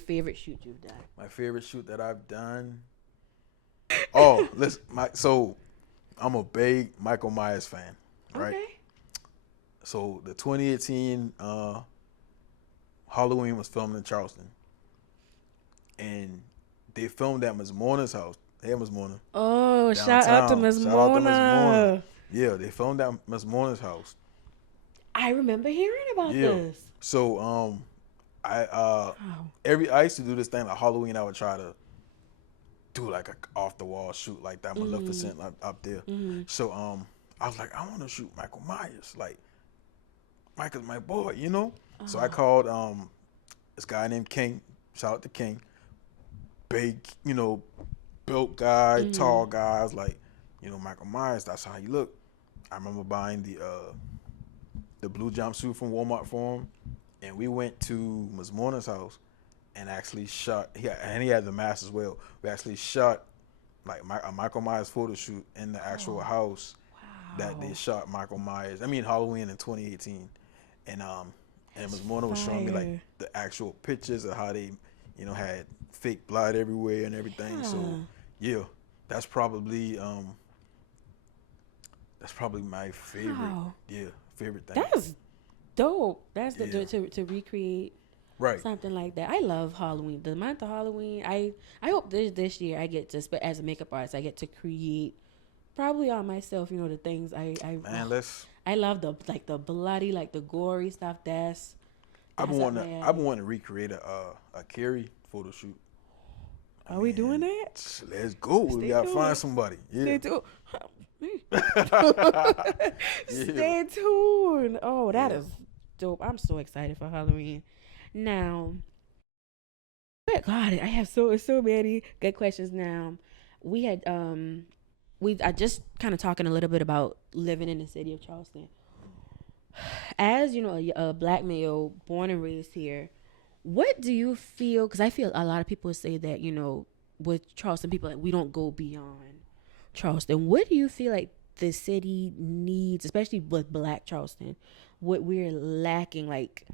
favorite shoot you've done? My favorite shoot that I've done. Oh, so I'm a big Michael Myers fan, right? Okay. So the 2018 Halloween was filmed in Charleston, and they filmed at Ms. Mona's house Hey, Miss Mona. Oh, shout out to Miss Mona. Yeah, they filmed at Miss Mona's house. I remember hearing about this. So I used to do this thing like Halloween. I would try to do like a off the wall shoot like that Maleficent up there. So I was like, I want to shoot Michael Myers. Like Michael's my boy, you know. So I called this guy named King. Shout out to King. Big, you know, built guy, tall guy. I was like, you know, Michael Myers. That's how he looked. I remember buying the blue jumpsuit from Walmart for him, and we went to Ms. Mona's house and actually shot. He had the mask as well. We actually shot like a Michael Myers photo shoot in the actual house that they shot Michael Myers. I mean Halloween in 2018, and Ms. Mona was showing me like the actual pictures of how they, you know, had fake blood everywhere and everything. So yeah, that's probably my favorite. Yeah, favorite thing. That's dope. That's to recreate something like that. I love Halloween. The month of Halloween. I hope this year I get to, as a makeup artist, I get to create probably on myself. You know, the things I love the bloody, like the gory stuff. I've been wanting to recreate a Carrie photo shoot. Are we doing that? Let's go. We gotta find somebody. Yeah. Stay tuned. Oh, that is dope. I'm so excited for Halloween. Now, God, I have so many good questions now. We had I just kind of talking a little bit about living in the city of Charleston. As you know, a black male born and raised here, what do you feel? Because I feel a lot of people say that, you know, with Charleston people, like, we don't go beyond Charleston. What do you feel like the city needs, especially with black Charleston, what we're lacking, like,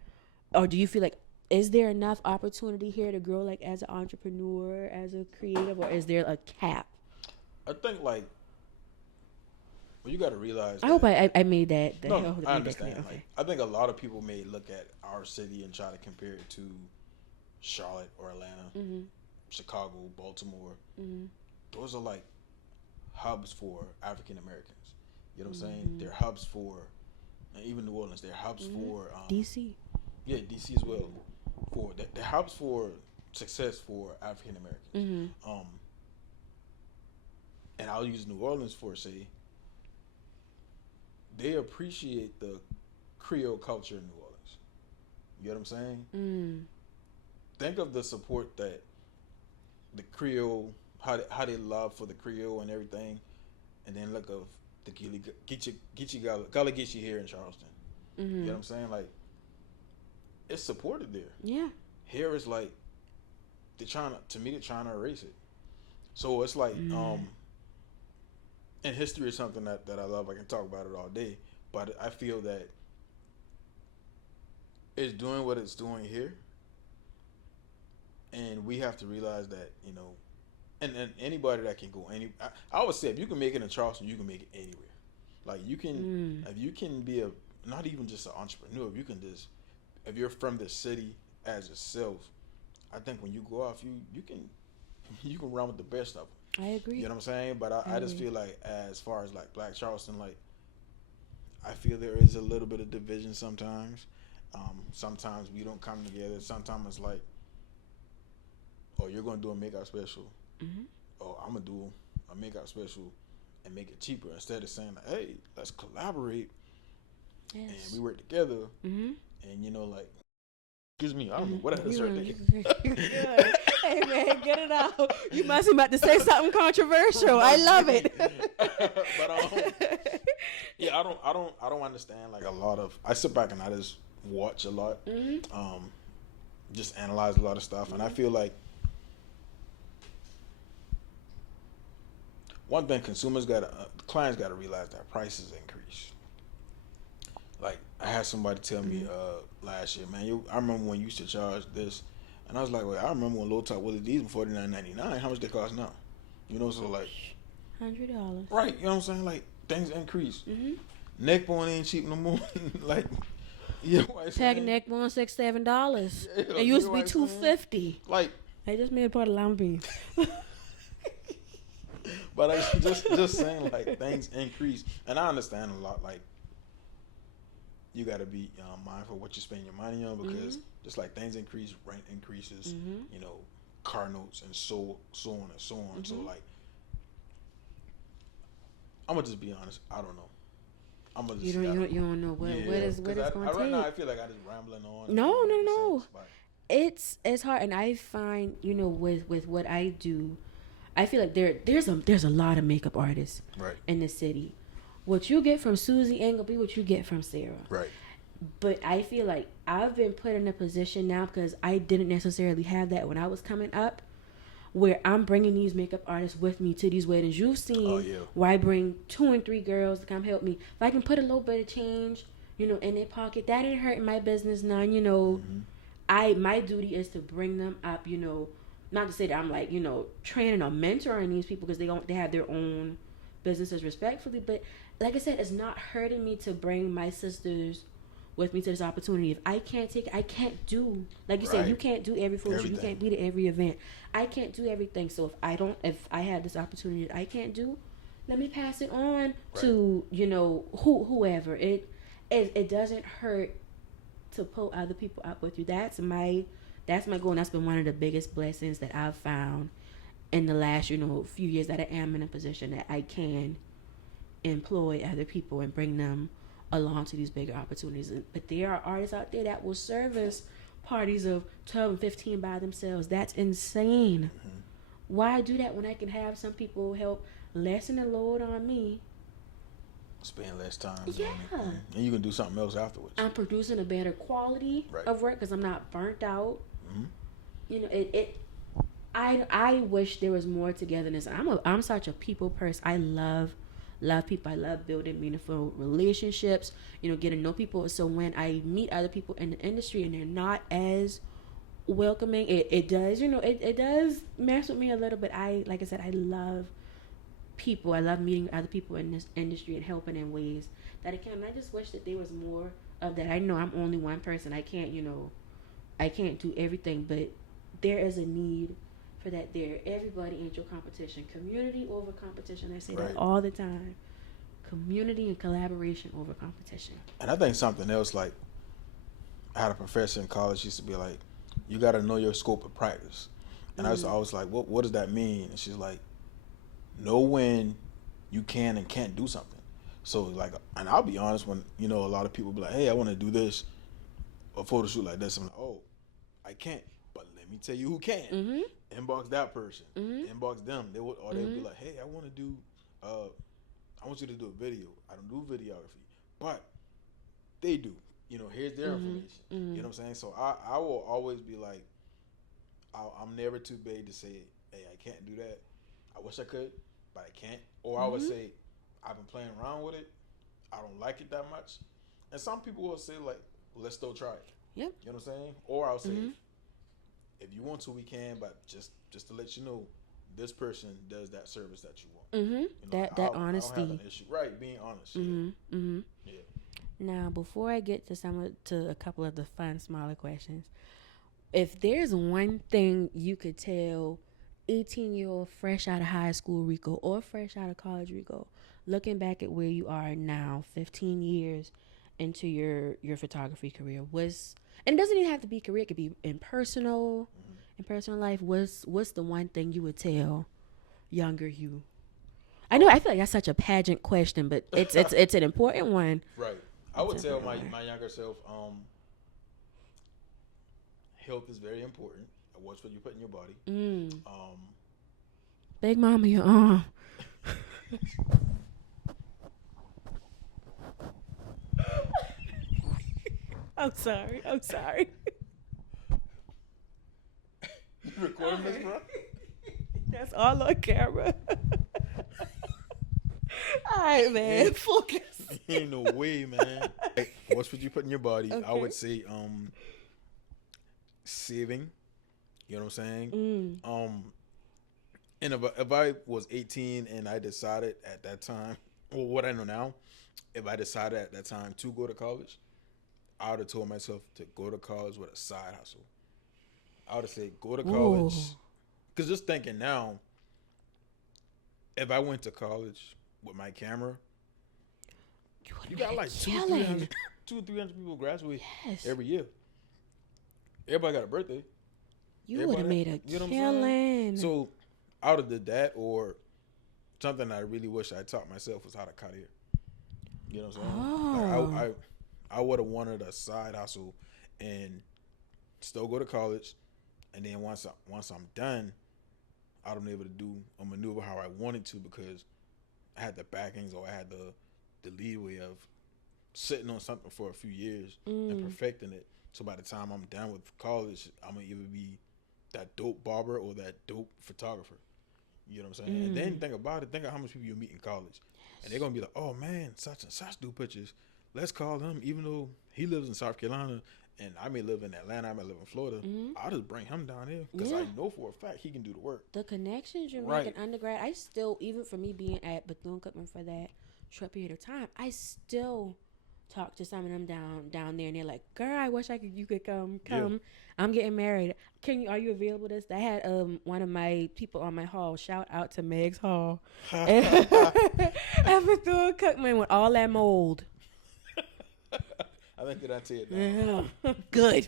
or do you feel like, is there enough opportunity here to grow, like, as an entrepreneur, as a creative, or is there a cap? I think, like, well, you got to realize. I hope I made that. No, I understand. Okay. Like, I think a lot of people may look at our city and try to compare it to Charlotte or Atlanta, Chicago, Baltimore. Those are like hubs for African Americans. You know what I'm saying? They're hubs for, and even New Orleans. They're hubs for DC. Yeah, DC as well. They're hubs for success for African Americans. And I'll use New Orleans for say. They appreciate the Creole culture in New Orleans. You get what I'm saying? Think of the support that the Creole, how they love for the Creole and everything, and then look of the Gullah Geechee here in Charleston. You know what I'm saying? Like, it's supported there. Yeah. Here it's like they're trying to erase it. So it's like and history is something that I love. I can talk about it all day, but I feel that it's doing what it's doing here, and we have to realize that, you know, and anybody that can go I always say, if you can make it in Charleston, you can make it anywhere. Like, you can, if you can be not even just an entrepreneur, if you're from the city as itself, I think when you go off, you can run with the best of them. I agree. You know what I'm saying? But I just feel like, as far as like Black Charleston, like, I feel there is a little bit of division sometimes. Sometimes we don't come together. Sometimes it's like, oh, you're going to do a makeup special. Oh, I'm going to do a makeup special and make it cheaper, instead of saying, like, hey, let's collaborate and we work together. And, you know, like, excuse me, I don't know what I just heard there. Hey man, get it out. You must be about to say something controversial. I love it. But yeah, I don't understand, like, a lot of. I sit back and I just watch a lot, just analyze a lot of stuff, and I feel like one thing clients got to realize that prices increase. Like, I had somebody tell me last year, man, I remember when you used to charge this. And I was like, well, I remember when low top Willie D's were $49.99. How much they cost now? You know, so like $100. Right, you know what I'm saying? Like, things increase. Neck bone ain't cheap no more. Like, you know what I'm saying? Pack neck bone $6-7. It used to be $2.50. Like, I just made a part of lamb beef. But like, just saying, like, things increase, and I understand a lot. Like, you got to be mindful of what you spend your money on, because just like things increase, rent increases, you know, car notes, and so on and so on. So like, I'm gonna just be honest. I don't know. I'm gonna just you don't know what it's going to take. Right now, I feel like I just rambling on. No. It's hard, and I find, you know, with what I do, I feel like there's a lot of makeup artists in the city. What you get from Susie ain't gonna be what you get from Sarah. Right. But I feel like I've been put in a position now, because I didn't necessarily have that when I was coming up, where I'm bringing these makeup artists with me to these weddings. You've seen where I bring 2 and 3 girls to come help me. If I can put a little bit of change, you know, in their pocket, that ain't hurting my business none. You know, my duty is to bring them up. You know, not to say that I'm like, you know, training or mentoring these people, because they have their own businesses respectfully. But like I said, it's not hurting me to bring my sisters with me to this opportunity. If I can't take it, I can't do, like you said, you can't do every photo shoot, you can't be to every event. I can't do everything. So if I have this opportunity that I can't do, let me pass it on to, you know, whoever. It doesn't hurt to pull other people up with you. That's my goal, and that's been one of the biggest blessings that I've found in the last, you know, few years, that I am in a position that I can employ other people and bring them along to these bigger opportunities. But there are artists out there that will service parties of 12 and 15 by themselves. That's insane. Why do that when I can have some people help lessen the load on me? Spend less time. And you can do something else afterwards. I'm producing a better quality of work, because I'm not burnt out. You know, I wish there was more togetherness. I'm such a people person. I love people. I love building meaningful relationships, you know, getting to know people. So when I meet other people in the industry and they're not as welcoming, it does, you know, it does mess with me a little bit. Like I said, I love people. I love meeting other people in this industry and helping in ways that I can. And I just wish that there was more of that. I know I'm only one person. I can't do everything, but there is a need for that there. Everybody ain't your competition. Community over competition. I say that all the time. Community and collaboration over competition. And I think something else, like, I had a professor in college used to be like, you got to know your scope of practice. And I was like, what does that mean? And she's like, know when you can and can't do something. So like, and I'll be honest, when, you know, a lot of people be like, hey, I want to do this, a photo shoot like this. I'm like, oh, I can't. But let me tell you who can. Inbox that person. Inbox them. They'll be like, hey, I want to do, I want you to do a video. I don't do videography, but they do. You know, here's their information. You know what I'm saying? So I will always be like, I'm never too big to say, hey, I can't do that. I wish I could, but I can't. Or I would say, I've been playing around with it. I don't like it that much. And some people will say, like, let's still try it. Yep. You know what I'm saying? Or I'll say, if you want to, we can, but just to let you know, this person does that service that you want. You know, that honesty. I don't have an issue. Right, being honest. Yeah. Now, before I get to a couple of the fun, smaller questions, if there's one thing you could tell 18-year-old fresh out of high school Rico or fresh out of college Rico, looking back at where you are now, 15 years into your photography career, and it doesn't even have to be career, it could be in personal life, what's the one thing you would tell younger you? I know, I feel like that's such a pageant question, but it's an important one. Right. I would tell my younger self, health is very important. Watch what you put in your body. Big mama, your arm. I'm sorry. You recording this, bro? That's all on camera. All right, man. Focus. Ain't no way, man. Watch what you put in your body. Okay. I would say saving. You know what I'm saying? And if I was 18 and I decided at that time, well, what I know now, if I decided at that time to go to college, I would have told myself to go to college with a side hustle. I would have said, go to college. Because just thinking now, if I went to college with my camera, you got like killing. 200-300 people graduate Yes. every year. Everybody got a birthday. You would have made a killing. So, out of that or something I really wish I taught myself was how to cut hair. You know what I'm saying? Oh. Like I would have wanted a side hustle and still go to college, and then once I'm done, I'd have been able to do a maneuver how I wanted to because I had the backings or I had the leeway of sitting on something for a few years and perfecting it. So by the time I'm done with college, I'm gonna either be that dope barber or that dope photographer. You know what I'm saying? And then think about it. Think of how much people you meet in college, and they're gonna be like, "Oh man, such and such do pictures. Let's call him." Even though he lives in South Carolina and I may live in Atlanta, I may live in Florida, I'll just bring him down here because I know for a fact he can do the work. The connections you make in undergrad, I still, even for me being at Bethune-Cookman for that short period of time, I still talk to some of them down there, and they're like, "Girl, I wish you could come. Yeah. I'm getting married. Are you available this?" I had one of my people on my hall, shout out to Meg's Hall, at Bethune-Cookman with all that mold. I think that I tell you now. Yeah.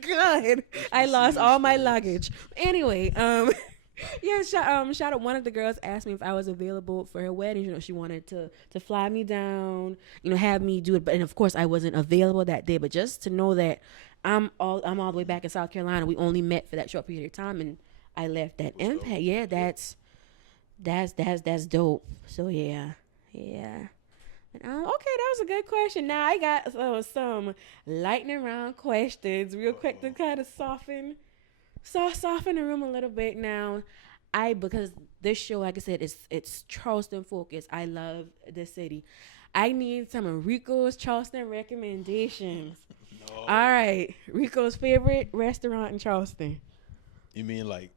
Good. I lost all my luggage. Anyway, yeah, shout out. One of the girls asked me if I was available for her wedding. You know, she wanted to fly me down, you know, have me do it. But, and of course I wasn't available that day, but just to know that I'm all the way back in South Carolina. We only met for that short period of time, and I left that impact. Dope. Yeah, that's dope. So yeah. Okay, that was a good question. Now I got some lightning round questions real quick to kind of soften the room a little bit. Now, because this show, like I said, it's Charleston focused. I love this city. I need some of Rico's Charleston recommendations. No. All right, Rico's favorite restaurant in Charleston. You mean like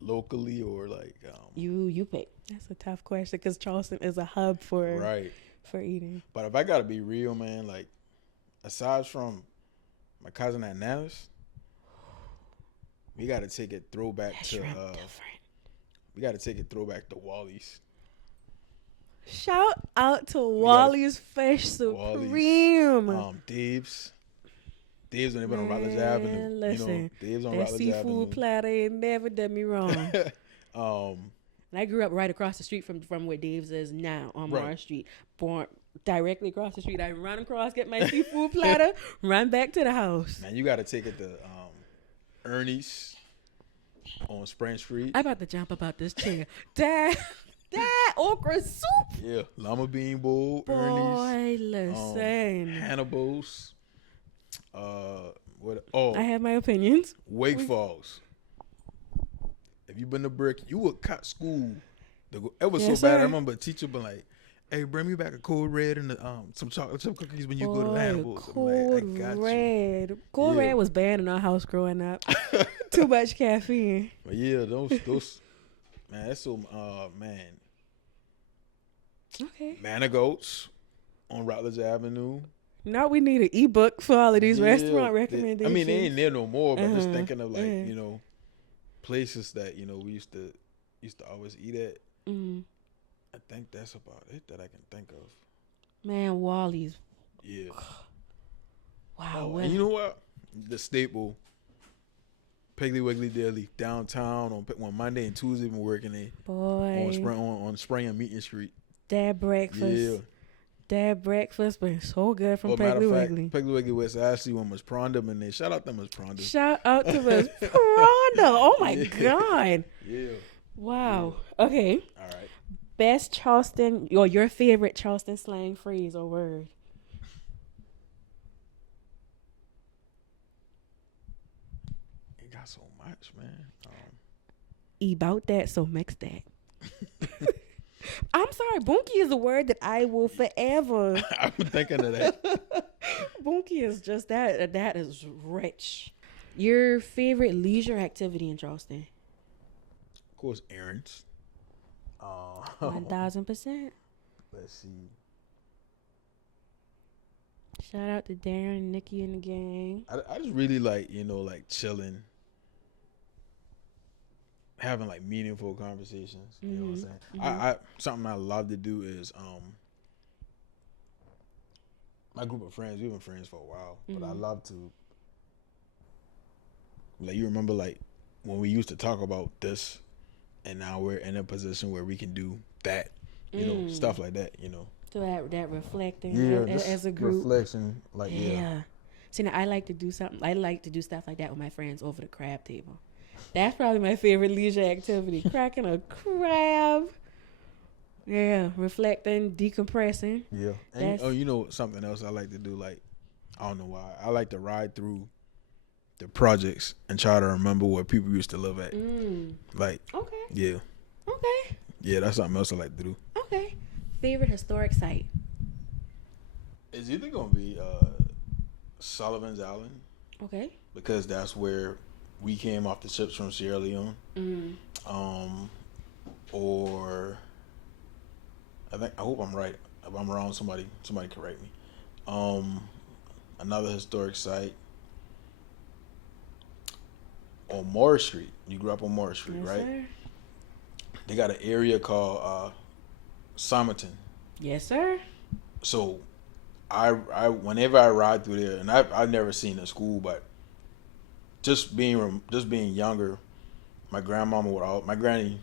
locally or like? You pick. That's a tough question because Charleston is a hub for eating. But if I gotta be real, man, like aside from my cousin at Nana's, we gotta take it throwback to we gotta take it throwback to Wally's. Shout out to Wally's Fish Supreme. Dave's when they went on Rutledge Avenue. Listen, Dave's on that Rutledge seafood Avenue. platter ain't never done me wrong. And I grew up right across the street from where Dave's is now on Mars Street. Born directly across the street. I run across, get my seafood platter, run back to the house. Man, you got to take it to Ernie's on Spring Street. I'm about to jump up out this chair. Dad, okra soup. Yeah, Llama Bean Bowl, Boy, Ernie's. Listen. Hannibal's. I have my opinions. Wake Falls. If you been to Brick, you would cut school. It was so bad. I remember a teacher been like, "Hey, bring me back a Code Red and some chocolate chip cookies when you go to Hannibal's." Code Red. Code Red was banned in our house growing up. Too much caffeine. But yeah, those man, that's so man. Okay. Manigoats on Rutledge Avenue. Now we need an ebook for all of these restaurant recommendations. I mean, they ain't there no more, but just thinking of like, places that, we used to always eat at. I think that's about it that I can think of. Man, Wally's. Yeah. Wow. And you know what? The staple, Piggly Wiggly Daily, downtown on Monday and Tuesday when working there. Boy. On Spring and Meeting Street. That breakfast. Yeah. That breakfast been so good from Piggly Wiggly. Piggly Wiggly West Ashley when Miss Pronda and they shout out to Miss Pronda. Shout out to Miss Pronda. Oh my God. Yeah. Wow. Yeah. Okay. All right. Best Charleston or your favorite Charleston slang phrase or word? It got so much, man. About that, so mix that. I'm sorry, bunkie is a word that I will forever. I'm thinking of that. Bunkie is just that. That is rich. Your favorite leisure activity in Charleston? Of course, Erin's. 1000%. Let's see. Shout out to Darren, Nikki, and the gang. I just really like, like chilling. having like meaningful conversations. You know what I'm saying? I something I love to do is my group of friends. We've been friends for a while, but I love to like you remember like when we used to talk about this, and now we're in a position where we can do that. You know, stuff like that. You know. So that reflecting as a group. Reflection, like See, now I like to do something. I like to do stuff like that with my friends over the crab table. That's probably my favorite leisure activity. Cracking a crab. Yeah, reflecting, decompressing. Yeah. And you know something else I like to do, like, I don't know why. I like to ride through the projects and try to remember where people used to live at. Like, okay. Yeah. Okay. Yeah, that's something else I like to do. Okay. Favorite historic site? It's either going to be Sullivan's Island. Okay. Because that's where we came off the ships from Sierra Leone. Or I hope I'm right. If I'm wrong, somebody correct me. Another historic site on Morris Street. You grew up on Morris Street, yes, right? Sir. They got an area called Somerton. Yes, sir. So I whenever I ride through there, and I've never seen a school, but just being younger, my granny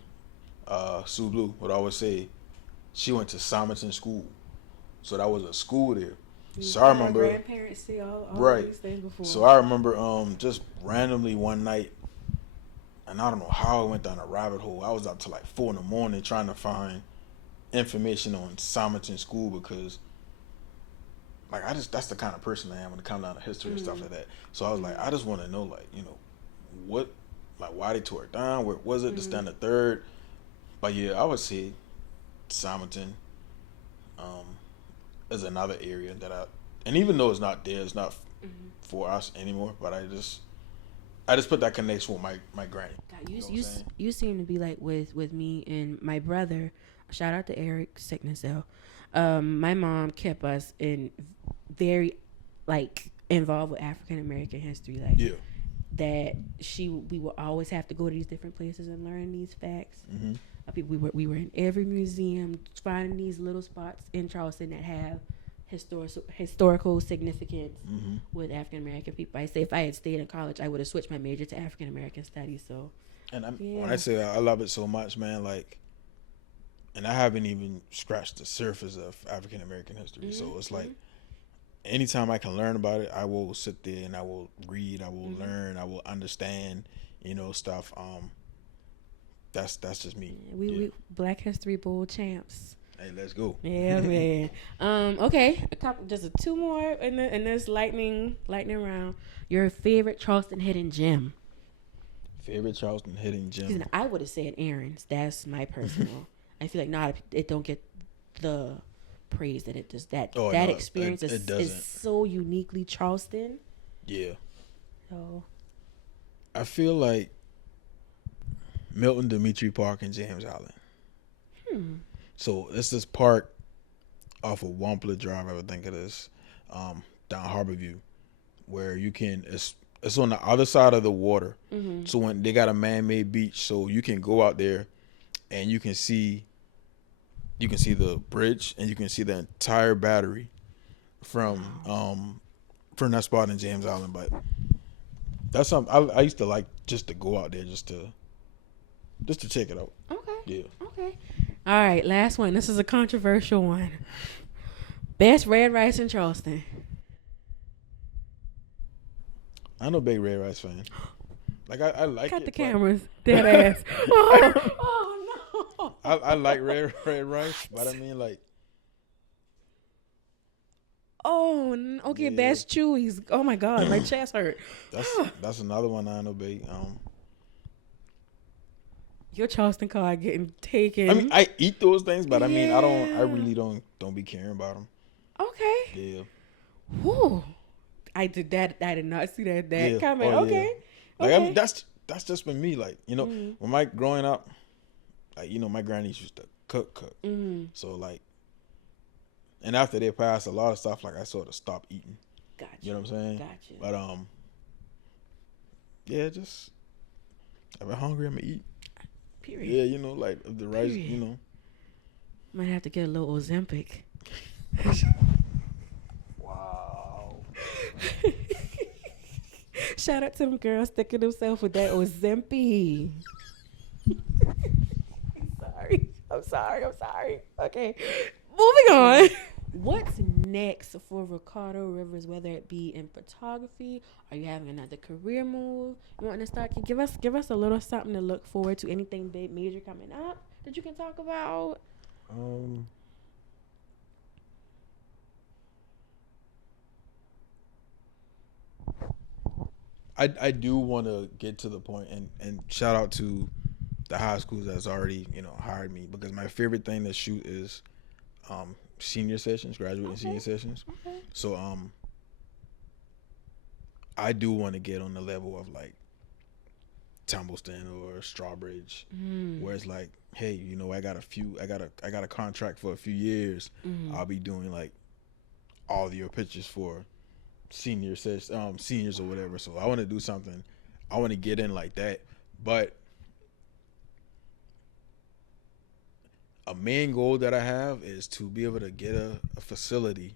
Sue Blue would always say she went to Somerton School, so that was a school there. So I remember my grandparents see all these things before. So I remember just randomly one night, and I don't know how I went down a rabbit hole. I was up to like 4 a.m. trying to find information on Somerton School because, like, that's the kind of person I am when it comes down to history and stuff like that. So I was like, I just want to know, like, you know, what, like, why they tore it down, where was it, the standard third. But yeah, I would say Somerton is another area that and even though it's not there, it's not for us anymore. But I just put that connection with my granny. God, you seem to be like with me and my brother. Shout out to Eric Sicknessell. My mom kept us in very like involved with African American history. Like that we will always have to go to these different places and learn these facts. We were in every museum finding these little spots in Charleston that have historical significance with African American people. I say if I had stayed in college, I would have switched my major to African American studies. So, and when I say I love it so much, man, like, and I haven't even scratched the surface of African American history. So it's like, anytime I can learn about it, I will sit there and I will read, I will learn, I will understand, you know, stuff. That's just me. We Black History Bowl champs. Hey, let's go. Yeah, man. Okay, just 2 more in this lightning round. Your favorite Charleston hidden gem? Favorite Charleston hidden gem? I would have said Erin's. That's my personal. I feel like it don't get the praise that it does. That experience is so uniquely Charleston. Yeah. So I feel like Milton Dimitri Park and James Island. So it's this park off of Wampler Drive, I would think it is, down Harborview, where you can. It's on the other side of the water. So when they got a man-made beach, so you can go out there, and you can see the bridge, and you can see the entire battery from that spot in James Island. But that's something I used to like, just to go out there, just to check it out. Okay. Yeah. Okay. All right, last one. This is a controversial one. Best red rice in Charleston. I'm no big red rice fan. Like I like Cut it. The cameras. Dead ass. Oh no. I like red rice, but I mean like. Oh, okay. Yeah. Best Chewy's. Oh my God, my chest hurt. That's another one I know big. Your Charleston card getting taken. I mean, I eat those things, but I mean, I really don't be caring about them. Okay. Yeah. Whew. I did not see that comment. Oh, okay. Yeah. Like, okay. I mean, that's just been me. Like, you know, when growing up, like, you know, my grannies used to cook. So like, and after they passed, a lot of stuff like I sort of stopped eating. Gotcha. You know what I'm saying? Gotcha. But yeah, just if I'm hungry, I'm gonna eat. Period. Yeah, you know, like the rise, Period. you know. Might have to get a little Ozempic. Wow. Shout out to them girls sticking themselves with that Ozempic. I'm sorry. Okay, moving on. What's next for Ricardo Rivers? Whether it be in photography, are you having another career move? You want to start? Give us a little something to look forward to. Anything big, major coming up that you can talk about? I do want to get to the point and shout out to the high schools that's already, you know, hired me, because my favorite thing to shoot is senior sessions, graduate and senior sessions. Okay. So I do want to get on the level of like Tumbleston or Strawbridge, where it's like, hey, you know, I got a contract for a few years. I'll be doing like all of your pictures for seniors or whatever. So I want to do something. I want to get in like that, but a main goal that I have is to be able to get a facility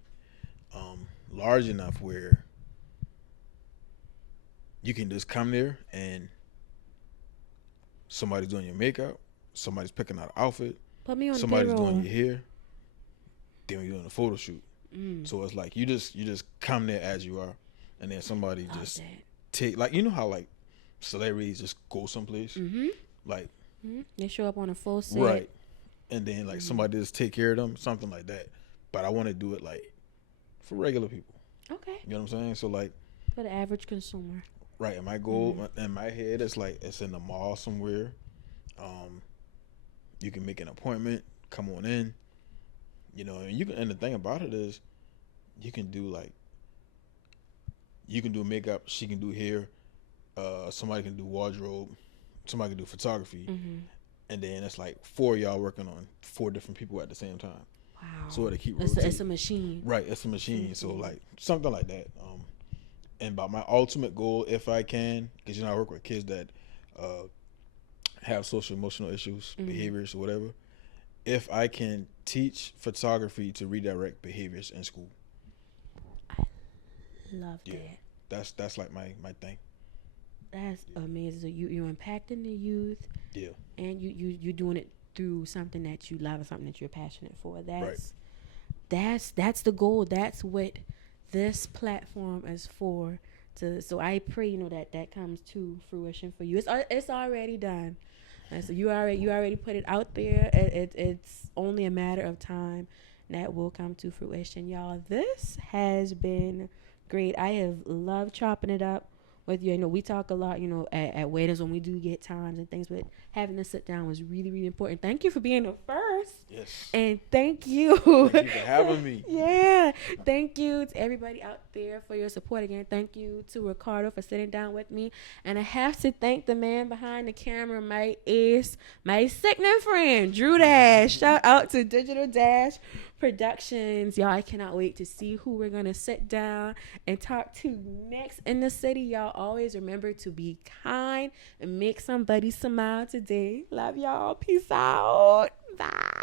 large enough where you can just come there and somebody's doing your makeup, somebody's picking out an outfit, Put me on somebody's the payroll. doing your hair, then we're doing a photo shoot. So it's like you just come there as you are, and then somebody Love just that. take, like, you know how like celebrities just go someplace, like They show up on a full set. right, and then like somebody just take care of them, something like that. But I want to do it like for regular people. Okay. You know what I'm saying? So like, For the average consumer. right, and my goal in my head is like it's in the mall somewhere. You can make an appointment, come on in. You know, and you can. And the thing about it is, you can do makeup. She can do hair. Somebody can do wardrobe. Somebody can do photography. And then it's like 4 of y'all working on 4 different people at the same time. Wow. So it'll keep rotating. It's a machine. Right, it's a machine. So like something like that. And by my ultimate goal, if I can, because you know I work with kids that have social emotional issues, behaviors, or whatever. If I can teach photography to redirect behaviors in school, I love that. That's like my thing. That's amazing. So you're impacting the youth. Yeah. And you're doing it through something that you love and something that you're passionate for. That's the goal. That's what this platform is for. So I pray, you know, that comes to fruition for you. It's already done. And so you already put it out there. It's only a matter of time that will come to fruition, y'all. This has been great. I have loved chopping it up with you. I know we talk a lot, you know, at weddings when we do get times and things, but having to sit down was really, really important. Thank you for being the first. Yes. And thank you. Thank you for having me. Yeah. Thank you to everybody out there for your support again. Thank you to Ricardo for sitting down with me. And I have to thank the man behind the camera, my sickening friend, Drew Dash. Shout out to Digital Dash Productions. Y'all, I cannot wait to see who we're going to sit down and talk to next in the city. Y'all always remember to be kind and make somebody smile today. Love y'all. Peace out. Bye.